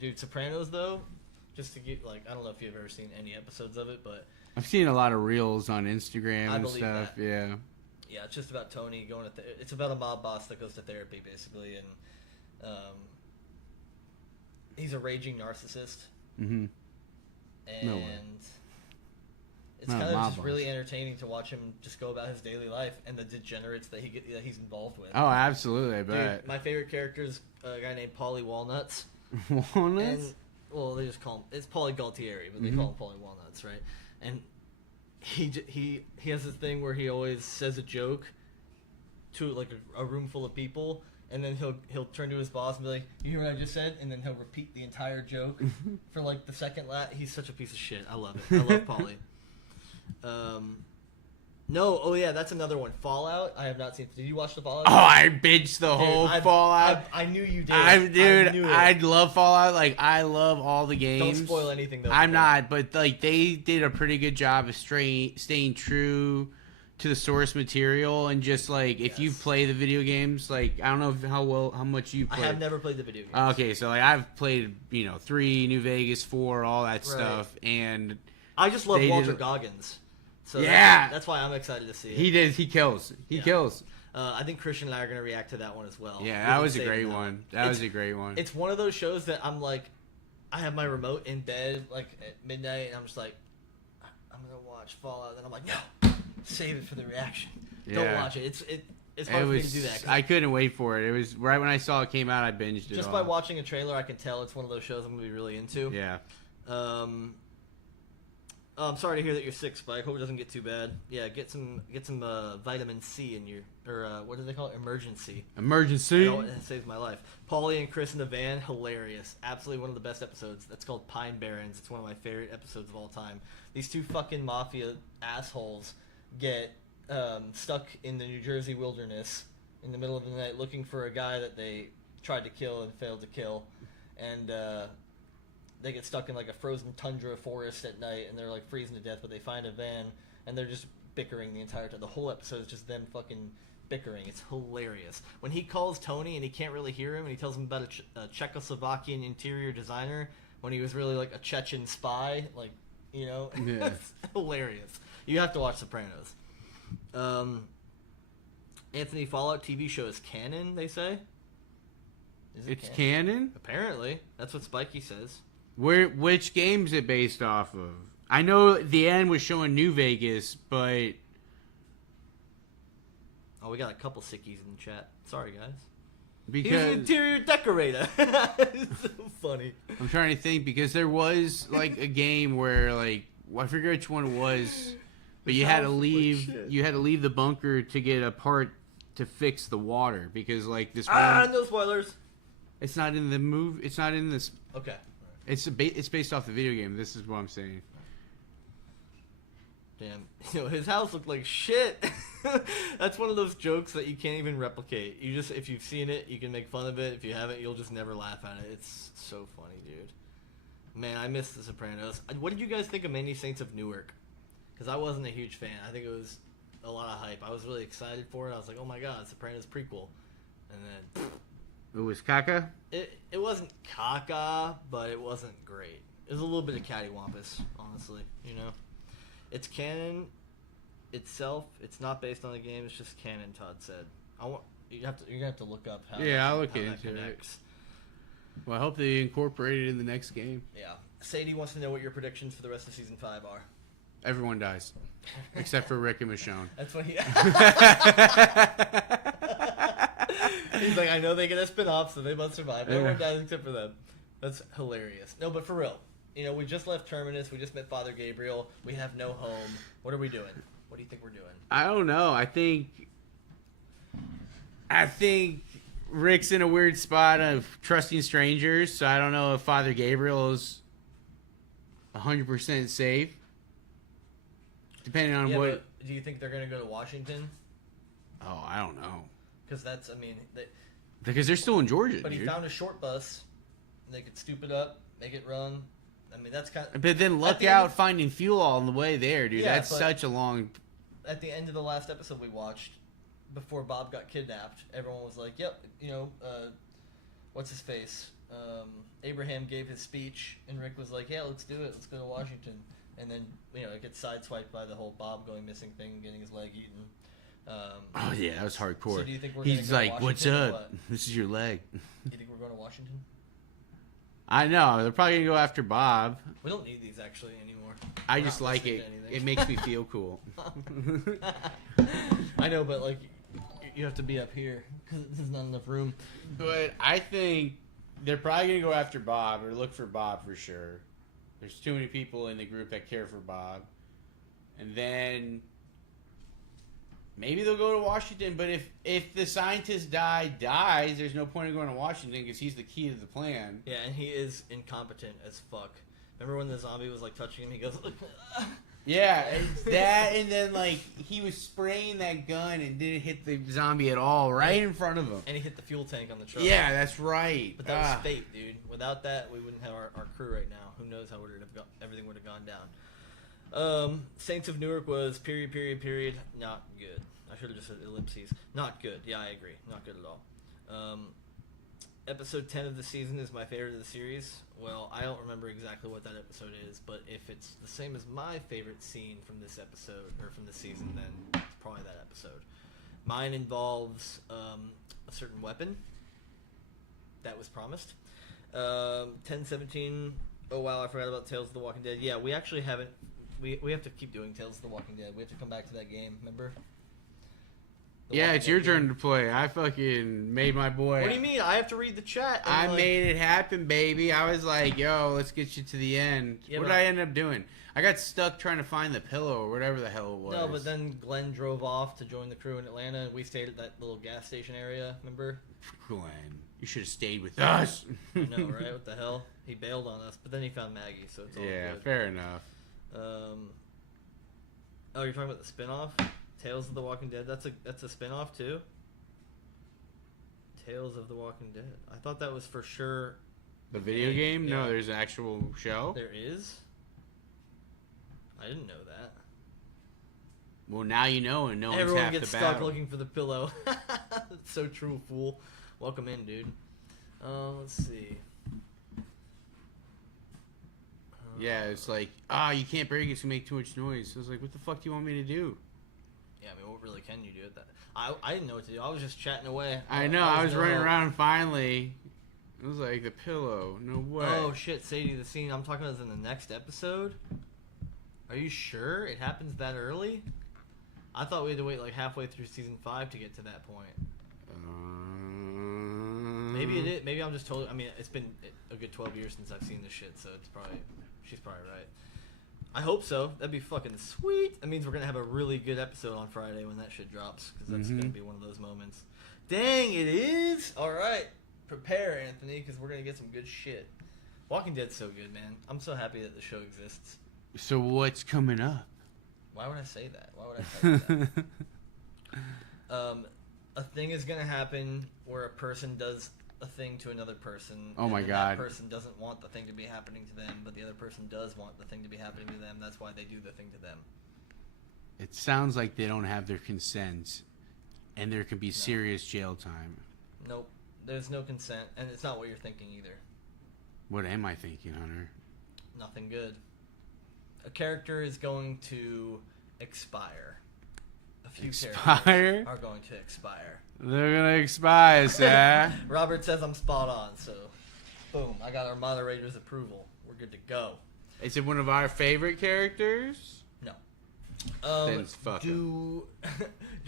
Dude, Sopranos though, just to get I don't know if you've ever seen any episodes of it, but I've seen a lot of reels on Instagram and believe stuff. that. Yeah. Yeah, it's just about Tony going to. It's about a mob boss that goes to therapy basically, and he's a raging narcissist. Mm-hmm. And No way. it's Not kind a of mob just boss. really entertaining to watch him just go about his daily life and the degenerates that he's involved with. Oh, absolutely! I bet. Dude, my favorite character is a guy named Paulie Walnuts. Walnuts. And, well, they just call him. It's Paulie Galtieri, but they call him Paulie Walnuts, right? And he has this thing where he always says a joke to a room full of people, and then he'll turn to his boss and be like, "You hear what I just said?" And then he'll repeat the entire joke for the second lap. He's such a piece of shit. I love it. I love Paulie. No, oh yeah, that's another one. Fallout. I have not seen. Did you watch the Fallout? Oh, I binged the whole Fallout. I knew you did. I love Fallout. I love all the games. Don't spoil anything though. I'm not, but they did a pretty good job of staying true to the source material, and just if you play the video games, I don't know how much you play. I have never played the video games. Okay, so I've played 3, New Vegas 4, all that stuff, and I just love Walter Goggins. So yeah, that's why I'm excited to see it. He kills. He kills. I think Christian and I are going to react to that one as well. Yeah, that was a great one. That was a great one. It's one of those shows that I'm I have my remote in bed at midnight, and I'm just I'm going to watch Fallout. And I'm like, no, save it for the reaction. Yeah. Don't watch it. It's hard for me to do that. I couldn't wait for it. It was right when I saw it came out. I binged it. Just by watching a trailer, I can tell it's one of those shows I'm going to be really into. Yeah. I'm sorry to hear that you're sick, Spike. Hope it doesn't get too bad. Yeah, get some vitamin C in your what do they call it? Emergency. Emergency. It saves my life. Paulie and Chris in the van, hilarious. Absolutely one of the best episodes. That's called Pine Barrens. It's one of my favorite episodes of all time. These two fucking mafia assholes get stuck in the New Jersey wilderness in the middle of the night looking for a guy that they tried to kill and failed to kill, and they get stuck in a frozen tundra forest at night, and they're freezing to death, but they find a van, and they're just bickering the entire time. The whole episode is just them fucking bickering. It's hilarious. When he calls Tony and he can't really hear him, and he tells him about a Czechoslovakian interior designer when he was really a Chechen spy, Yeah. It's hilarious. You have to watch Sopranos. Anthony, Fallout TV show is canon, they say? Is it It's canon? Apparently. That's what Spikey says. Which game's it based off of? I know the end was showing New Vegas, but Oh, we got a couple sickies in the chat. Sorry, guys. He's an Because interior decorator. It's so funny. I'm trying to think, because there was like a game where like I forget which one it was, but you had to house looked like leave. shit. You had to leave the bunker to get a part to fix the water because like this Ah, one, no spoilers. it's not in the move. It's not in this. Okay. It's based off the video game. This is what I'm saying. Damn, his house looked like shit. That's one of those jokes that you can't even replicate. You just, if you've seen it, you can make fun of it. If you haven't, you'll just never laugh at it. It's so funny, dude. Man, I miss The Sopranos. What did you guys think of Many Saints of Newark? Because I wasn't a huge fan. I think it was a lot of hype. I was really excited for it. I was like, oh my god, Sopranos prequel. And then It was Kaka. it wasn't caca, but it wasn't great. It was a little bit of cattywampus, honestly. You know, it's canon itself. It's not based on the game. It's just canon. Todd said. You're gonna have to look up how. Yeah, I'll look how that into it. connects. Well, I hope they incorporate it in the next game. Yeah. Sadie wants to know what your predictions for the rest of season 5 are. Everyone dies, except for Rick and Michonne. That's what he. He's like, I know they get a spin-off, so they must survive. Everyone dies except for them. That's hilarious. No, but for real, you know, we just left Terminus. We just met Father Gabriel. We have no home. What are we doing? What do you think we're doing? I don't know. I think Rick's in a weird spot of trusting strangers, so I don't know if Father Gabriel is 100% safe. Depending on what. But do you think they're gonna go to Washington? Oh, I don't know. Because that's, I mean, Because they're still in Georgia, but he dude. found a short bus. And they could stoop it up, make it run. I mean, that's kind of. But then luck out finding fuel on the way there, dude. Yeah, That's but- such a long. At the end of the last episode we watched, before Bob got kidnapped, everyone was like, "Yep, you know, what's his face? Abraham gave his speech, and Rick was like, "Yeah, let's do it. Let's go to Washington." And then you know it gets sideswiped by the whole Bob going missing thing, and getting his leg eaten. Oh yeah, that was hardcore. So do you think we're gonna He's go to like, "What's Washington or up? what? This is your leg." You think we're going to Washington? I know they're probably gonna go after Bob. We don't need these actually anymore. I We're just not like listening it. to anything. It makes me feel cool. I know, but like, you have to be up here because there's not enough room. But I think they're probably gonna go after Bob or look for Bob for sure. There's too many people in the group that care for Bob, and then maybe they'll go to Washington. But if the scientist dies, there's no point in going to Washington because he's the key to the plan. Yeah, and he is incompetent as fuck. Remember when the zombie was like touching him? He goes, Yeah, it's that, and then like he was spraying that gun and didn't hit the zombie at all, right in front of him. and he hit the fuel tank on the truck. Yeah, that's right. But that was fate, dude. Without that, we wouldn't have our crew right now. Who knows how everything would have gone down. Saints of Newark was period, not good. I should have just said ellipses. Not good. Yeah, I agree. Not good at all. Episode 10 of the season is my favorite of the series. Well, I don't remember exactly what that episode is, but if it's the same as my favorite scene from this episode, or from this season, then it's probably that episode. Mine involves a certain weapon that was promised. 10:17. Oh wow, I forgot about Tales of the Walking Dead. Yeah, we actually haven't. We have to keep doing Tales of the Walking Dead. We have to come back to that game. Remember? The Yeah, Walking it's your Dead game. turn to play. I fucking made my boy. What do you mean? I have to read the chat. and, I like, made it happen, baby. I was like, yo, let's get you to the end. Yeah, what but- did I end up doing? I got stuck trying to find the pillow or whatever the hell it was. No, but then Glenn drove off to join the crew in Atlanta, and we stayed at that little gas station area. Remember? Glenn, you should have stayed with us. I know, right? What the hell? He bailed on us, but then he found Maggie, so it's all Yeah, good. fair enough. Oh, you're talking about the spin-off? Tales of the Walking Dead? That's a spin-off too? Tales of the Walking Dead. I thought that was for sure. The video game? Yeah. No, there's an actual show. There is? I didn't know that. Well, now you know, and no one's Everyone half gets the stuck battle. looking for the pillow. It's so true, fool. Welcome in, dude. Let's see. Yeah, it's like, you can't break it, it's gonna make too much noise. So I was like, what the fuck do you want me to do? Yeah, I mean, what really can you do at that? I didn't know what to do. I was just chatting away. I know, I was no running help. around and finally, it was like, the pillow, no way. Oh shit, Sadie, the scene I'm talking about is in the next episode? Are you sure it happens that early? I thought we had to wait like halfway through season 5 to get to that point. Maybe it is. Maybe I'm just totally. I mean, it's been a good 12 years since I've seen this shit, so it's probably she's probably right. I hope so. That'd be fucking sweet. That means we're gonna have a really good episode on Friday when that shit drops, because that's gonna be one of those moments. Dang, it is. All right, prepare, Anthony, because we're gonna get some good shit. Walking Dead's so good, man. I'm so happy that the show exists. So what's coming up? Why would I say that? Why would I say that? A thing is gonna happen where a person does a thing to another person. Oh my and God. That person doesn't want the thing to be happening to them, but the other person does want the thing to be happening to them. That's why they do the thing to them. It sounds like they don't have their consent, and there could be serious jail time. Nope. There's no consent, and it's not what you're thinking either. What am I thinking, Hunter? Nothing good. A character is going to expire. A few Expire? characters are going to expire. They're gonna expire, sir. Robert says I'm spot on, so boom, I got our moderator's approval. We're good to go. Is it one of our favorite characters? No. Then fuck do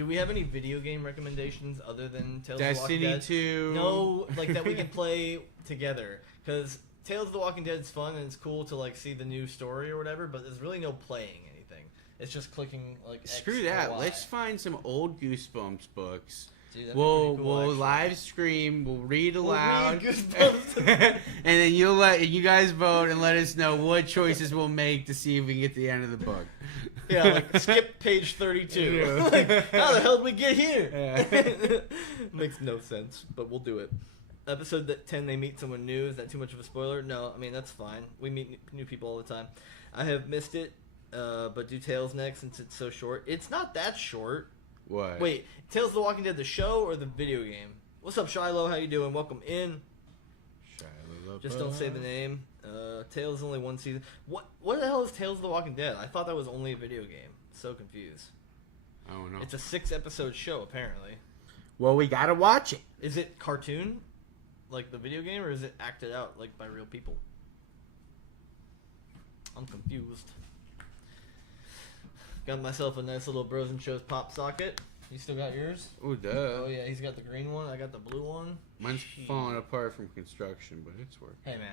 we have any video game recommendations other than Tales of the Walking Destiny Dead? 2. No, like that we can play together. Because Tales of the Walking Dead is fun and it's cool to like see the new story or whatever, but there's really no playing anything. It's just clicking like X Screw or that. Y. Let's find some old Goosebumps books. Dude, that'd be We'll pretty cool, we'll actually. live stream. We'll read We'll aloud, read Goosebumps. and then you guys vote and let us know what choices we'll make to see if we can get to the end of the book. Yeah, like skip page 32. Yeah. Like, how the hell did we get here? Yeah. Makes no sense, but we'll do it. Episode 10, they meet someone new. Is that too much of a spoiler? No, I mean, that's fine. We meet new people all the time. I have missed it, but do Tales next since it's so short. It's not that short. What? Wait, Tales of the Walking Dead, the show or the video game? What's up, Shiloh? How you doing? Welcome in. Just don't say the name. Tales is only one season. What the hell is Tales of the Walking Dead? I thought that was only a video game. So confused. I don't know. It's a 6-episode show, apparently. Well, we gotta watch it. Is it cartoon, like the video game, or is it acted out, like by real people? I'm confused. Got myself a nice little Bros and Shows pop socket. You still got yours? Oh, duh. Oh yeah, he's got the green one. I got the blue one. Mine's Shit. falling apart from construction, but it's working. Hey man,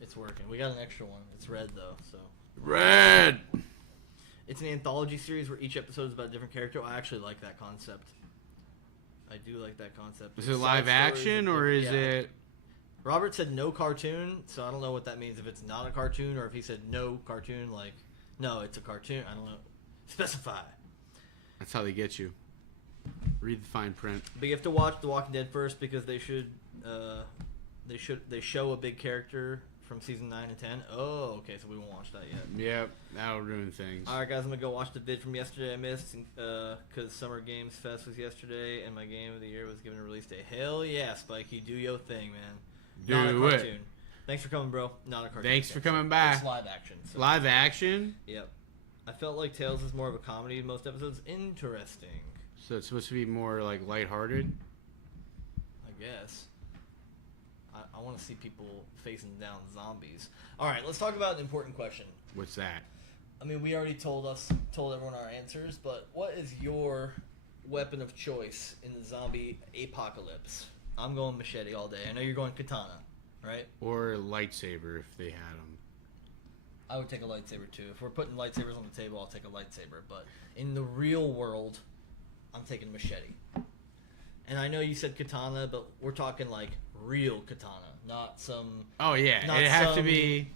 it's working. We got an extra one. It's red though, so. Red! It's an anthology series where each episode is about a different character. I actually like that concept. I do like that concept. Is It's it live side stories action of or is different- yeah. it... Robert said no cartoon, so I don't know what that means. If it's not a cartoon or if he said no cartoon, like, no, it's a cartoon. I don't know. Specify. That's how they get you. Read the fine print. But you have to watch The Walking Dead first because they show a big character from season 9 and 10. Oh, okay, so we won't watch that yet. Yep, that'll ruin things. All right, guys, I'm gonna go watch the vid from yesterday. I missed because Summer Games Fest was yesterday, and my game of the year was given a release day. Hell yeah, Spikey, do your thing, man. Not a Do it. cartoon. Thanks for coming, bro. Not a cartoon. Thanks for Yes. coming back. It's live action. So. Live action? Yep. I felt like Tales is more of a comedy in most episodes. Interesting, So it's supposed to be more like lighthearted? I guess. I want to see people facing down zombies. All right, let's talk about an important question. What's that? I mean, we already told everyone our answers, but what is your weapon of choice in the zombie apocalypse? I'm going machete all day. I know you're going katana, right? Or a lightsaber if they had them. I would take a lightsaber too. If we're putting lightsabers on the table, I'll take a lightsaber. But in the real world, I'm taking machete. And I know you said katana, but we're talking like real katana, not some. Oh yeah, Not it has to some, be.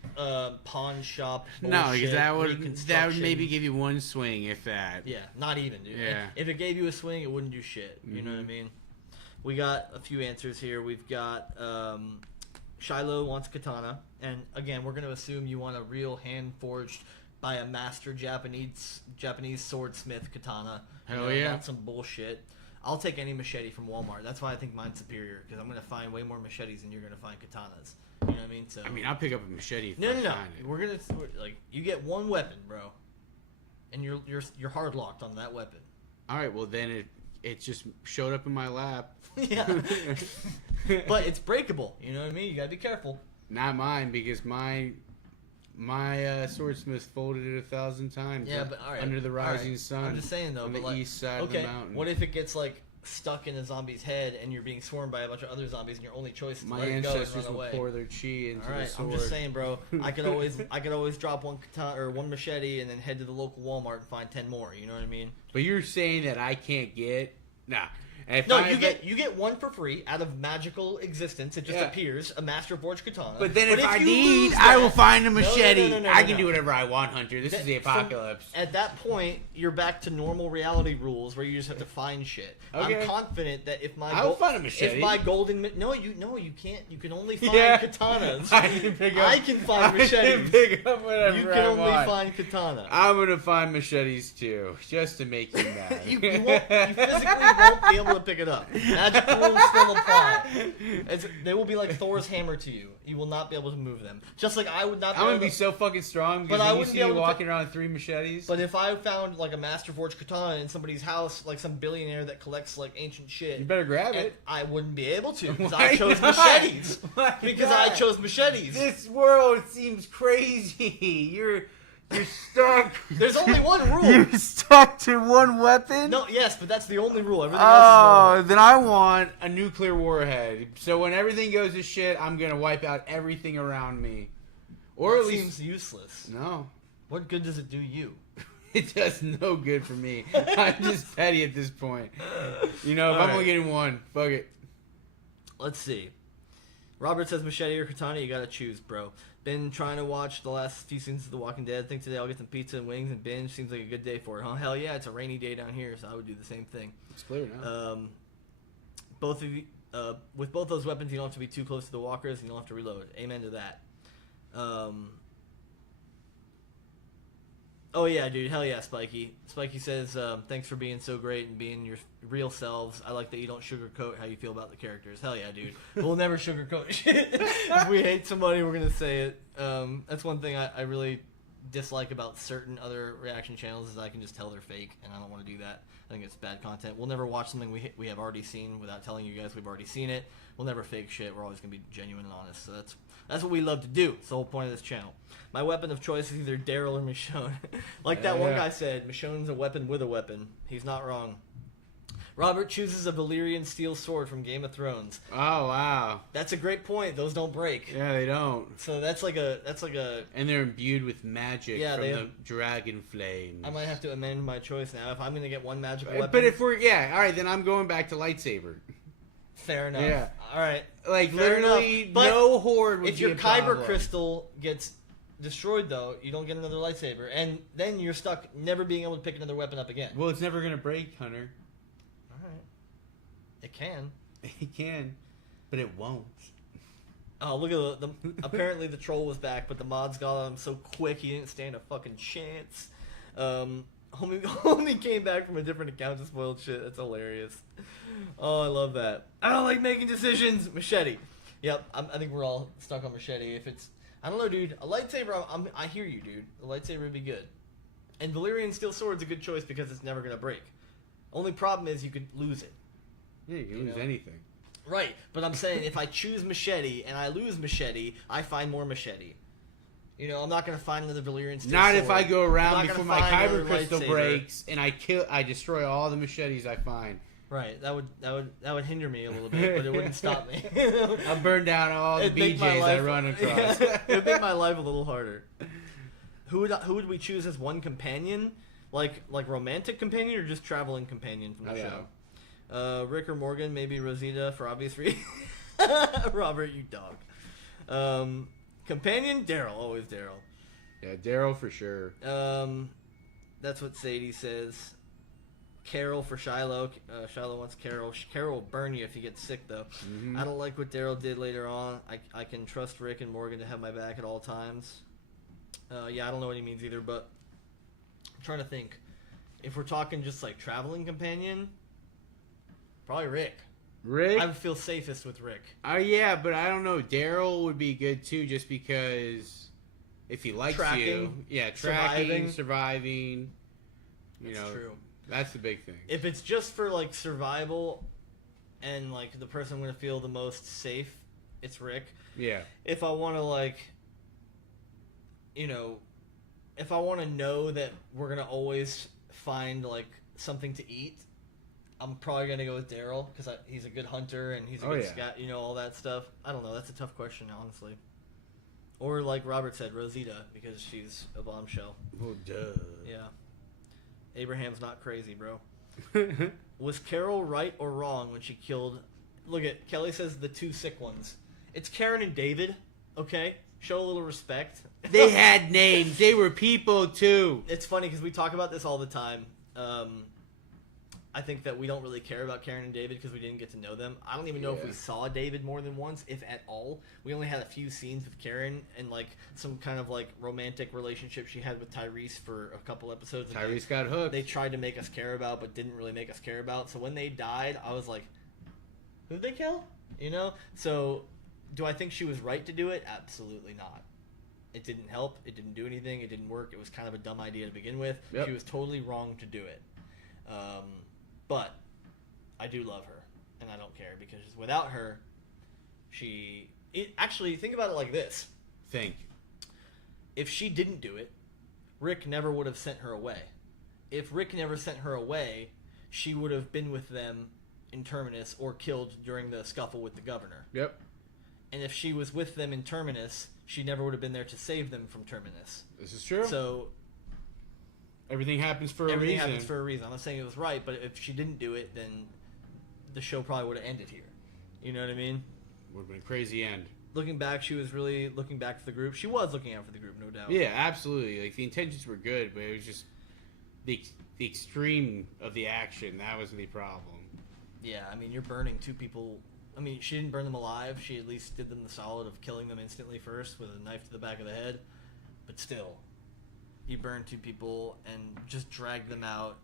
Pawn shop. No, because that would reconstruction. maybe give you one swing if that. Yeah, not even, dude. Yeah. If it gave you a swing, it wouldn't do shit. You know what I mean? We got a few answers here. We've got Shiloh wants katana, and again, we're gonna assume you want a real hand forged by a master Japanese swordsmith katana. Hell yeah. Not some bullshit. I'll take any machete from Walmart. That's why I think mine's superior, because I'm gonna find way more machetes than you're gonna find katanas. You know what I mean? So. I mean, I'll pick up a machete. If No. I find it. We're gonna like you get one weapon, bro, and you're hard locked on that weapon. All right, well then it just showed up in my lap. Yeah, but it's breakable. You know what I mean? You gotta be careful. Not mine because my My swordsmith folded it 1,000 times. Yeah, but all right. Under the rising all right. sun. I'm just saying though, on but the like, east side okay, of the mountain. what if it gets like stuck in a zombie's head and you're being swarmed by a bunch of other zombies and your only choice is to My let it go and ancestors run will away? pour their chi into All the right, sword. I'm just saying, bro. I could always drop one katana or one machete and then head to the local Walmart and find 10 more. You know what I mean? But you're saying that I can't get? Nah. If No, I- you get one for free out of magical existence. It just Yeah. appears a Master Forge katana. But then if I you need, lose I that- will find a No, machete. no, I can do whatever I want, Hunter. This is the From- apocalypse. At that point, you're back to normal reality rules where you just have to find shit. Okay. I'm confident that if my I'll find a machete. if my golden no you can't. You can only find Yeah. katanas. I can pick up. I can find I machetes. can pick up whatever You can I only want. find katana. I'm gonna find machetes too, just to make you mad. You physically won't be able to pick it up. Magic rules still apply. They will be like Thor's hammer to you. You will not be able to move them. Just like I would not. I'm gonna able be to, so fucking strong But because I when you wouldn't see be me able to walking around with 3 machetes. But if I found like a Master Forge katana in somebody's house, like some billionaire that collects like ancient shit, you better grab and it. I wouldn't be able to because Why I chose not? machetes. Why Because not? I chose machetes. This world seems crazy. You're stuck. There's only one rule. You're stuck to one weapon. No, yes, but that's the only rule. Everything else is normal. Then I want a nuclear warhead. So when everything goes to shit, I'm gonna wipe out everything around me, or That at least seems useless. no. What good does it do you? It does no good for me. I'm just petty at this point. You know, if All I'm only right. getting one, fuck it. Let's see. Robert says machete or katana, you gotta choose, bro. Been trying to watch the last few seasons of The Walking Dead. Think today I'll get some pizza and wings and binge. Seems like a good day for it, huh? Hell yeah, it's a rainy day down here, so I would do the same thing. It's clear now. Both of you, with both those weapons, you don't have to be too close to the walkers, and you don't have to reload. Amen to that. Oh yeah, dude, hell yeah, Spiky. Spiky says, thanks for being so great and being your real selves. I like that you don't sugarcoat how you feel about the characters. Hell yeah, dude. We'll never sugarcoat shit. If we hate somebody, we're gonna say it. That's one thing I really dislike about certain other reaction channels is I can just tell they're fake, and I don't want to do that. I think it's bad content. We'll never watch something we have already seen without telling you guys we've already seen it. We'll never fake shit. We're always gonna be genuine and honest. So that's what we love to do. It's the whole point of this channel. My weapon of choice is either Daryl or Michonne. Like that one guy said, Michonne's a weapon with a weapon. He's not wrong. Robert chooses a Valyrian steel sword from Game of Thrones. Oh wow. That's a great point. Those don't break. Yeah, they don't. So that's like a. And they're imbued with magic Yeah, from they the have- dragon flames. I might have to amend my choice now. If I'm gonna get one magical weapon. But if we're all right, then I'm going back to lightsaber. Fair enough. Yeah. All right. Like Fair literally, enough. But no horde would If be your a Kyber problem. crystal gets destroyed, though, you don't get another lightsaber, and then you're stuck never being able to pick another weapon up again. Well, it's never gonna break, Hunter. All right. It can. It can, but it won't. Oh, look at the apparently the troll was back, but the mods got him so quick he didn't stand a fucking chance. Homie came back from a different account to spoiled shit. That's hilarious. Oh, I love that. I don't like making decisions. Machete. Yep, I think we're all stuck on machete. If it's, I don't know, dude. A lightsaber, I hear you, dude. A lightsaber would be good. And Valyrian steel sword's a good choice because it's never gonna break. Only problem is you could lose it. Yeah, you can You lose know? anything. Right, but I'm saying if I choose machete and I lose machete, I find more machete. You know, I'm not gonna find another Valyrian steel Not sword. if I go I'm around not before gonna my find Kyber another crystal lightsaber. breaks and I destroy all the machetes I find. Right, that would hinder me a little bit, but it wouldn't stop me. I'll burn down all the It'd make my BJs I life- run across. Yeah, it'd make my life a little harder. Who would we choose as one companion? Like romantic companion or just traveling companion from the I show? Rick or Morgan, maybe Rosita for obvious reasons. Robert, you dog. Companion, Daryl, always Daryl. Yeah, Daryl for sure. That's what Sadie says. Carol for Shiloh. Shiloh wants Carol. Carol will burn you if you get sick, though. Mhm. I don't like what Daryl did later on. I can trust Rick and Morgan to have my back at all times. Yeah, I don't know what he means either, but I'm trying to think. If we're talking just like traveling companion, probably Rick. Rick? I would feel safest with Rick. Yeah, but I don't know. Daryl would be good too, just because if he likes Tracking, you, surviving. You That's know, true. that's the big thing. If it's just for like survival and like the person I'm gonna feel the most safe, it's Rick. Yeah, If I want to like you know, if I want to know that we're gonna always find like something to eat, I'm probably gonna go with Daryl because he's a good hunter and he's a good scout. You know, all that stuff. I don't know. That's a tough question, honestly. Or like Robert said, Rosita because she's a bombshell. Oh, duh. Yeah. Abraham's not crazy, bro. Was Carol right or wrong when she killed... Look at... Kelly says the two sick ones. It's Karen and David, okay? Show a little respect. They had names. They were people, too. It's funny because we talk about this all the time. I think that we don't really care about Karen and David because we didn't get to know them. I don't even know if we saw David more than once, if at all. We only had a few scenes with Karen and like some kind of like romantic relationship she had with Tyrese for a couple episodes. And Tyrese got hooked. They tried to make us care about, but didn't really make us care about. So when they died, I was like, who'd they kill? You know? So do I think she was right to do it? Absolutely not. It didn't help. It didn't do anything. It didn't work. It was kind of a dumb idea to begin with. Yep. She was totally wrong to do it. But I do love her, and I don't care because without her, actually, think about it like this. If she didn't do it, Rick never would have sent her away. If Rick never sent her away, she would have been with them in Terminus or killed during the scuffle with the governor. Yep. And if she was with them in Terminus, she never would have been there to save them from Terminus. This is true. So... Everything happens for a reason. Everything happens for a reason. I'm not saying it was right, but if she didn't do it, then the show probably would have ended here. You know what I mean? Would have been a crazy end. Looking back, she was really looking back for the group. She was looking out for the group, no doubt. Yeah, absolutely. Like, the intentions were good, but it was just the extreme of the action. That was the problem. Yeah, I mean, you're burning two people. I mean, she didn't burn them alive. She at least did them the solid of killing them instantly first with a knife to the back of the head. But still... You burn two people and just drag them out.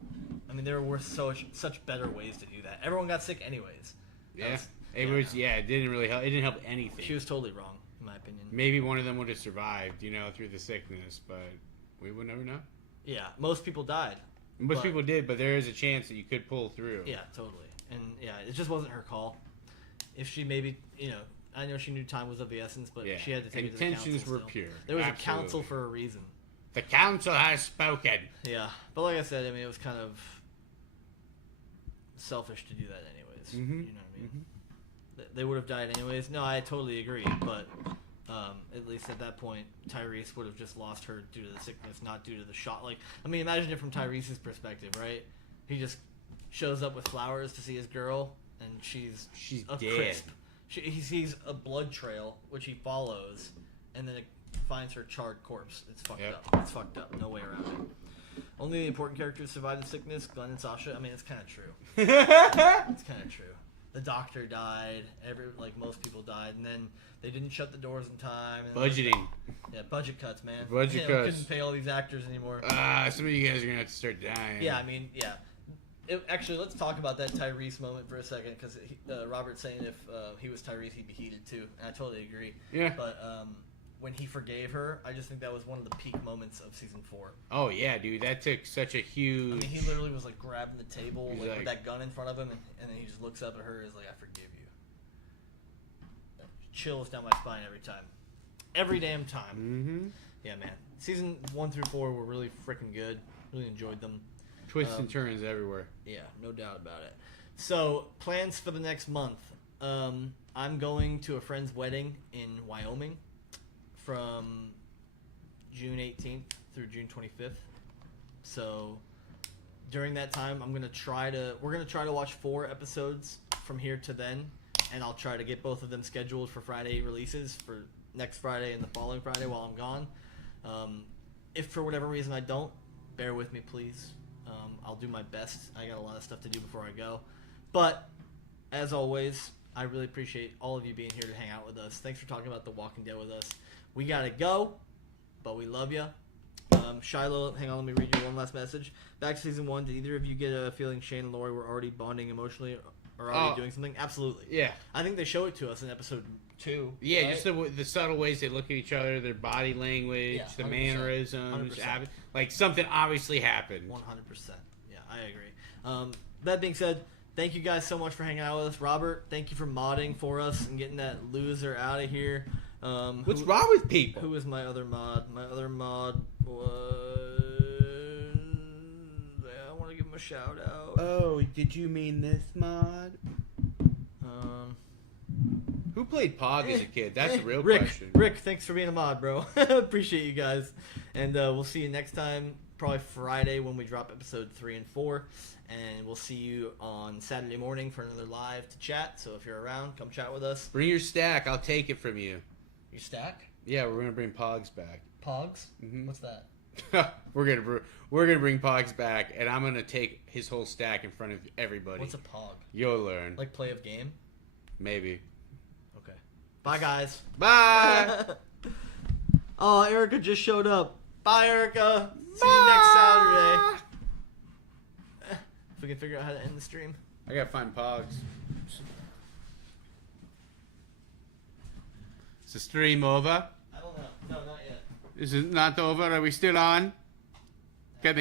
I mean, there were such better ways to do that. Everyone got sick anyways. It didn't really help. It didn't help anything. She was totally wrong, in my opinion. Maybe one of them would have survived, through the sickness, but we would never know. Yeah, most people died. Most people did, but there is a chance that you could pull through. Yeah, totally. And yeah, it just wasn't her call. If she maybe, I know she knew time was of the essence, but she had to take it to the council. Intentions were still. pure. There was a council for a reason. The council has spoken. Yeah, but like I said, I mean, it was kind of selfish to do that anyways. Mm-hmm. You know what I mean? Mm-hmm. They would have died anyways. No, I totally agree, but at least at that point, Tyrese would have just lost her due to the sickness, not due to the shot. Like, I mean, imagine it from Tyrese's perspective, right? He just shows up with flowers to see his girl, and she's a dead. Crisp. He sees a blood trail, which he follows, and then it finds her charred corpse. It's fucked up. It's fucked up. No way around it. Only the important characters survived the sickness. Glenn and Sasha. I mean, it's kind of true. It's kind of true. The doctor died. Most people died, and then they didn't shut the doors in time. And Budgeting. Budget cuts, man. Budget cuts. Couldn't pay all these actors anymore. Some of you guys are gonna have to start dying. Yeah, I mean, yeah. Actually, let's talk about that Tyrese moment for a second, because Robert's saying if he was Tyrese, he'd be heated too, and I totally agree. Yeah. But when he forgave her, I just think that was one of the peak moments of season 4. Oh yeah, dude, that took such a huge. I mean, he literally was like grabbing the table with that gun in front of him, and then he just looks up at her and is like, "I forgive you." Chills down my spine every time, every damn time. Mm-hmm. Yeah, man. Season 1 through 4 were really freaking good. Really enjoyed them. Twists and turns everywhere. Yeah, no doubt about it. So, plans for the next month. I'm going to a friend's wedding in Wyoming from June 18th through June 25th. So, during that time, we're going to try to watch 4 episodes from here to then, and I'll try to get both of them scheduled for Friday releases for next Friday and the following Friday while I'm gone. If for whatever reason I don't, bear with me, please. I'll do my best. I got a lot of stuff to do before I go. But, as always, I really appreciate all of you being here to hang out with us. Thanks for talking about The Walking Dead with us. We gotta go, but we love you. Shiloh, hang on, let me read you one last message. Back to season 1, did either of you get a feeling Shane and Lori were already bonding emotionally or already doing something? Absolutely. Yeah. I think they show it to us in episode 2. Yeah, right? just the subtle ways they look at each other, their body language, the 100%. mannerisms. 100%. Like something obviously happened. 100%. Yeah, I agree. That being said, thank you guys so much for hanging out with us. Robert, thank you for modding for us and getting that loser out of here. What's wrong with people? Who was my other mod? My other mod was... I want to give him a shout out. Oh, did you mean this mod? Who played Pog as a kid? That's a real Rick, question. Rick, thanks for being a mod, bro. Appreciate you guys. And we'll see you next time, probably Friday when we drop episode 3 and 4. And we'll see you on Saturday morning for another live to chat. So if you're around, come chat with us. Bring your stack. I'll take it from you. Your stack? Yeah, we're gonna bring Pogs back. Pogs? Mhm. What's that? we're gonna bring Pogs back, and I'm gonna take his whole stack in front of everybody. What's a pog? You'll learn. Like play of game? Maybe. Okay. Bye, guys. Bye. Oh, Erica just showed up. Bye, Erica. See you next Saturday. If we can figure out how to end the stream. I gotta find Pogs. Is the stream over? I don't know. No, not yet. Is it not over? Are we still on? Got me.